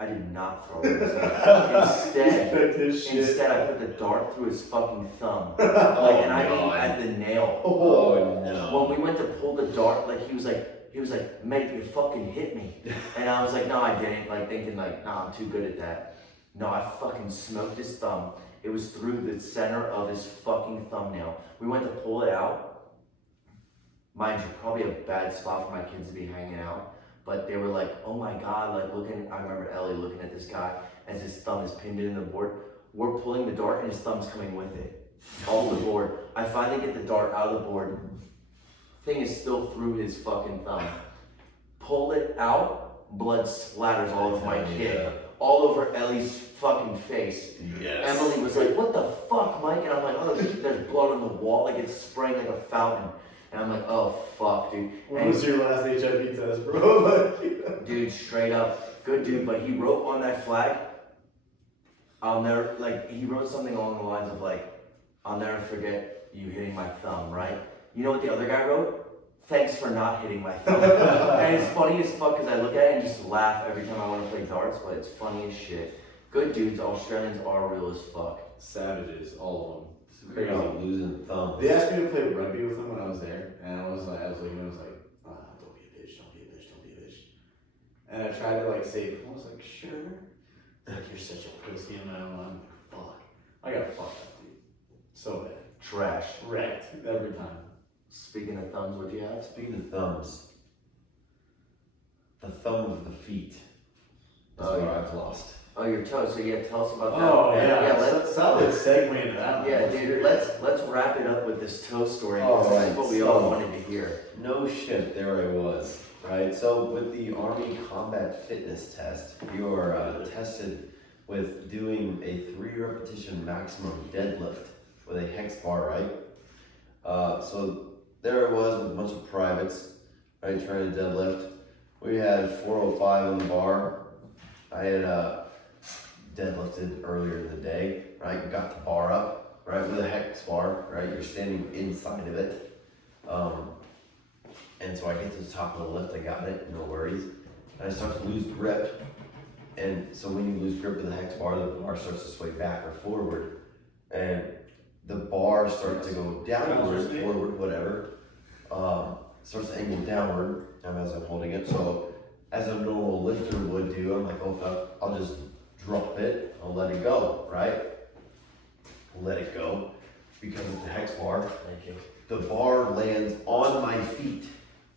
I did not throw around his hand. Instead, I put the dart through his fucking thumb. And I aimed at the nail. Oh no. When we went to pull the dart, like he was like, mate, you fucking hit me. And I was like, no, I didn't. Like thinking like, nah, I'm too good at that. No, I fucking smoked his thumb. It was through the center of his fucking thumbnail. We went to pull it out. Mind you, probably a bad spot for my kids to be hanging out. But they were like, oh my God, like looking, I remember Ellie looking at this guy as his thumb is pinned in the board. We're pulling the dart and his thumb's coming with it. Off the board. I finally get the dart out of the board. Thing is still through his fucking thumb. Pull it out, blood splatters all over my kid. All over Ellie's fucking face. Yes. Emily was like, what the fuck, Mike? And I'm like, oh, there's blood on the wall. Like it's spraying like a fountain. And I'm like, oh fuck, dude. When was your last HIV test, bro? Dude, straight up, good dude. But he wrote on that flag, I'll never, like, he wrote something along the lines of like, I'll never forget you hitting my thumb, right? You know what the other guy wrote? Thanks for not hitting my thumb. And it's funny as fuck because I look at it and just laugh every time I want to play darts, but it's funny as shit. Good dudes, Australians are real as fuck. Savages, all of them. Crazy losing thumbs. They asked me to play rugby with them when I was there, and I was like, don't be a bitch, don't be a bitch, don't be a bitch. And I tried to like say, I was like, sure. Like, you're such a pussy, and I'm like, fuck. I got fucked up, dude. So bad. Trash. Wrecked every time. Speaking of thumbs, what'd you have? Speaking of thumbs, the thumb of the feet. That's Oh, what yeah. I've lost. Oh, your toes. So yeah, tell us about that. Oh yeah, let's solid segue into that one. Yeah, dude. Let's wrap it up with this toe story. All This right, is what we all wanted to hear. No shit, there I was. Right, so with the Army Combat Fitness Test, you are tested with doing a 3 repetition maximum deadlift with a Hex Bar, right? So there I was with a bunch of privates, right, trying to deadlift. We had 405 on the bar. I had deadlifted earlier in the day, right? Got the bar up, right, with a Hex Bar, right? You're standing inside of it. And so I get to the top of the lift, I got it, no worries. And I start to lose grip. And so when you lose grip with the Hex Bar, the bar starts to sway back or forward. And the bar starts to go downward, forward, whatever. Starts to angle downward as I'm holding it. So as a normal lifter would do, I'm like, oh fuck, I'll just drop it, I'll let it go, right? Let it go. Because of the Hex Bar, Thank you. the bar lands on my feet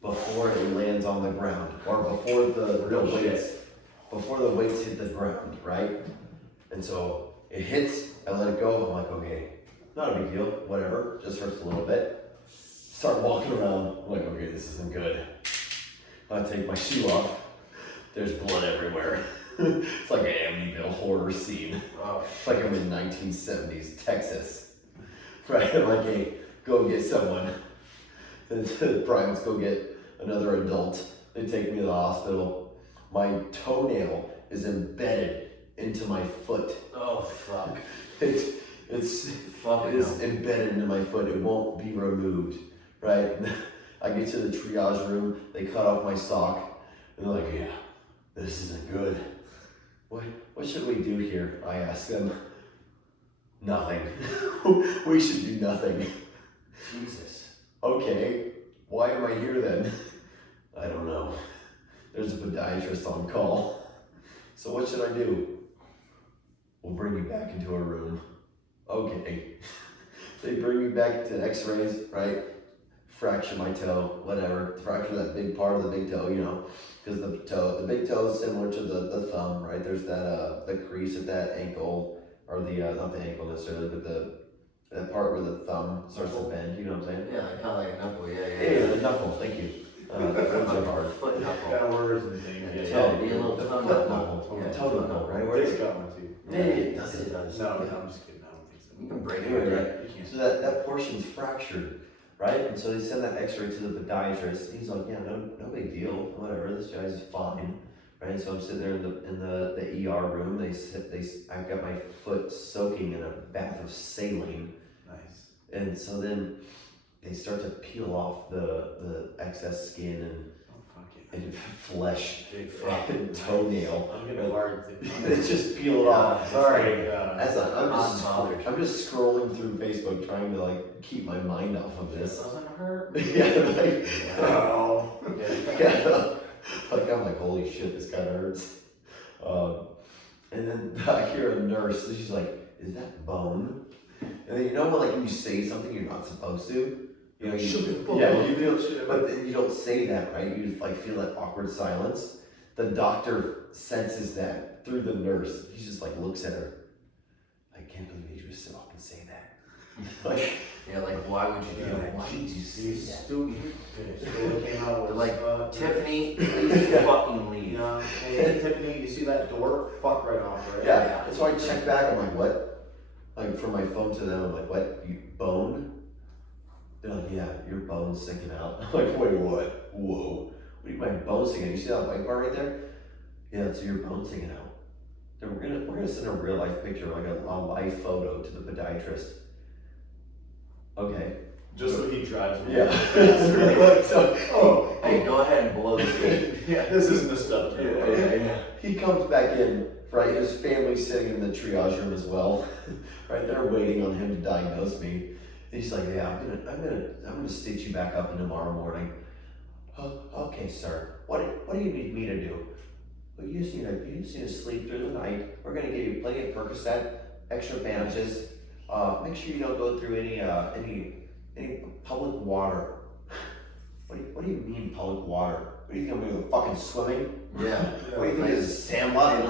before it lands on the ground, or before the weights hit the ground, right? And so it hits, I let it go, I'm like, okay, not a big deal, whatever, just hurts a little bit. Start walking around, I'm like, okay, this isn't good. I take my shoe off, there's blood everywhere. It's like an Amityville horror scene. Oh, It's like I'm in 1970s Texas. Right, I'm like, hey, go get someone. The privates go get another adult. They take me to the hospital. My toenail is embedded into my foot. oh fuck. It's Fuck it is embedded into my foot. It won't be removed. Right? I get to the triage room. They cut off my sock. And they're like, yeah, this isn't good. what should we do here? I asked them. Nothing. We should do nothing. Jesus. Okay, why am I here then? I don't know. There's a podiatrist on call. So what should I do? We'll bring you back into a room. Okay. They bring me back to x-rays, right? Fracture my toe, whatever. Fracture that big part of the big toe, you know. Because the big toe is similar to the thumb, right? There's that the crease at that ankle, or the not the ankle necessarily, but that part where the thumb starts to bend, you know what I'm saying? Yeah, kind of like a knuckle, Yeah, the knuckle, thank you. Those are hard. Foot knuckle. Kind of words and things. Yeah, be a little the toe foot knuckle. knuckle, Yeah, toe knuckle, right? Where Dick's got one too. Yeah, it does. It does. No, Yeah. I'm just kidding. I don't think so. You can break it. Anyway, Right? right? You can't. So that portion's fractured, right? And so they send that x-ray to the podiatrist. He's like, yeah, no big deal, whatever, this guy's fine, right? So I'm sitting there in the ER room. I've got my foot soaking in a bath of saline. Nice. And so then they start to peel off the excess skin Oh, fuck it. and flesh Big fuck. and toenail. I'm gonna hard to. They just peel it off. Sorry. I'm just scrolling through Facebook trying to like keep my mind off of This this. doesn't hurt. Yeah, like, Oh. yeah. Like I'm like, holy shit, this kind of hurts. And then I hear a nurse, and she's like, "Is that bone?" And then you know when like you say something you're not supposed to, you know, Shut the fuck yeah, up. you feel, but then you don't say that, right? You just like feel that awkward silence. The doctor senses that through the nurse. He just like looks at her. I can't believe you just fucking say that. Like, Yeah, like why would you do that? Why did you say You that? stupid bitch. They came out They're with like, Tiffany, please fucking leave. You know, hey Tiffany, you see that door? Fuck right off, right? yeah. And so I check back. I'm like, what? Like from my phone to them. I'm like, what? You bone? They're like, yeah, your bone's sticking out. I'm like, wait, what? Whoa. What do you mean my bone's sticking out? You see that white bar right there? Yeah, that's your bone sticking out. Then we're gonna send a real life picture, like a live photo to the podiatrist. Okay. Just so he drives me. Yeah. Oh, Hey, go ahead and blow the gate. yeah, this isn't the stuff. Yeah. He comes back in, right? His family's sitting in the triage room as well, right? They're waiting on him to diagnose me. And he's like, "Yeah, I'm gonna stitch you back up in tomorrow morning." Oh, okay, sir. What do you need me to do? Well, you just need to sleep through the night. We're gonna give you plenty of Percocet, extra bandages. Make sure you don't go through any public water. What do you mean public water? What do you think I'm gonna go fucking swimming? Yeah. What do you think this is sandlot?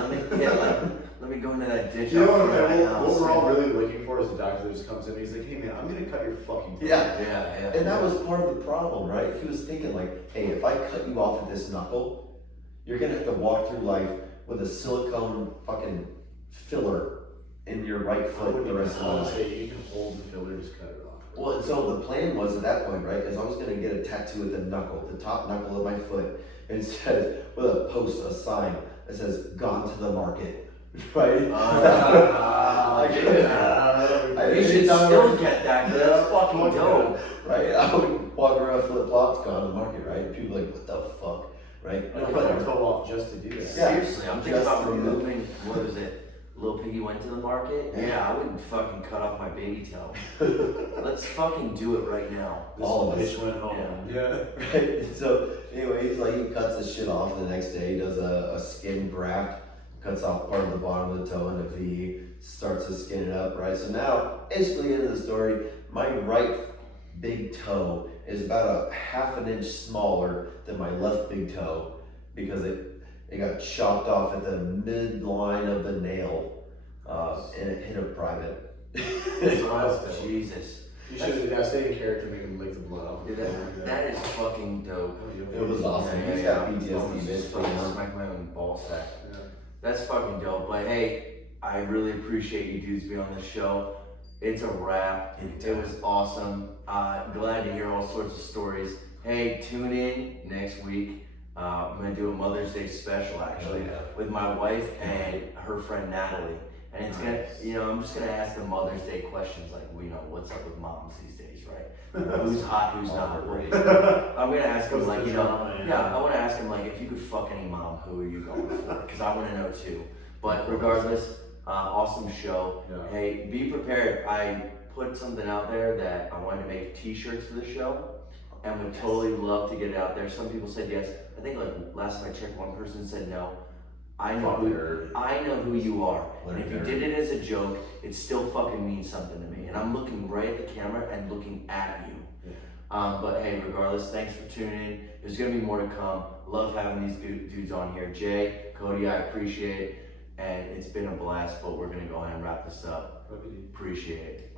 Let me go into that ditch. You know out what, front of my house. what we're all really looking for is a doctor that just comes in and he's like, hey man, I'm gonna cut your fucking toe. Yeah. Yeah. And that was part of the problem, right? He was thinking like, hey, if I cut you off at this knuckle, you're gonna have to walk through life with a silicone fucking filler in your right foot the rest of the life. Say you can hold the filler, just cut it off. Well, and so the plan was at that point, right, is I was gonna get a tattoo at the knuckle, the top knuckle of my foot, and it says, with a post, a sign that says, "Gone to the market," right? You I should still get that, 'cause that's fucking dope. Right? I would walk around flip flops, gone to the market, right? People are like, what the fuck, right? I cut my toe off just to do that. Yeah. Seriously, I'm thinking Just about to do that. removing, what was it? Little Piggy went to the market? Yeah, I wouldn't fucking cut off my baby toe. Let's fucking do it right now. All of us. Bitch went home. Yeah. Right? So anyway, he's like, he cuts the shit off the next day. He does a skin graft, cuts off part of the bottom of the toe in a V, starts to skin it up, right? So now, basically into the story, my right big toe is about a half an inch smaller than my left big toe because it got chopped off at the midline of the nail, and it hit a private. Oh, Jesus. You should have stayed in character, make him lick the blood off. Dude, that is fucking dope. It was awesome. He's got PTSD, Just bitch. fucking smack my own ball sack. Yeah. That's fucking dope. But hey, I really appreciate you dudes being on the show. It's a wrap. It was awesome. Glad to hear all sorts of stories. Hey, tune in next week. I'm gonna do a Mother's Day special actually with my wife and her friend Natalie. And it's gonna, I'm just gonna ask the Mother's Day questions like, what's up with moms these days, right? Who's hot, who's not? I'm gonna ask them like, I wanna ask them like, if you could fuck any mom, who are you going for? Because I wanna know too. But regardless, awesome show. Yeah. Hey, be prepared. I put something out there that I wanted to make t-shirts for the show and would totally love to get it out there. Some people said yes. I think like last time I checked, one person said no. I know who you are. And if you did it as a joke, it still fucking means something to me. And I'm looking right at the camera and looking at you. Yeah. But hey, regardless, thanks for tuning in. There's gonna be more to come. Love having these dudes on here. Jay, Cody, I appreciate it. And it's been a blast, but we're gonna go ahead and wrap this up. Appreciate it.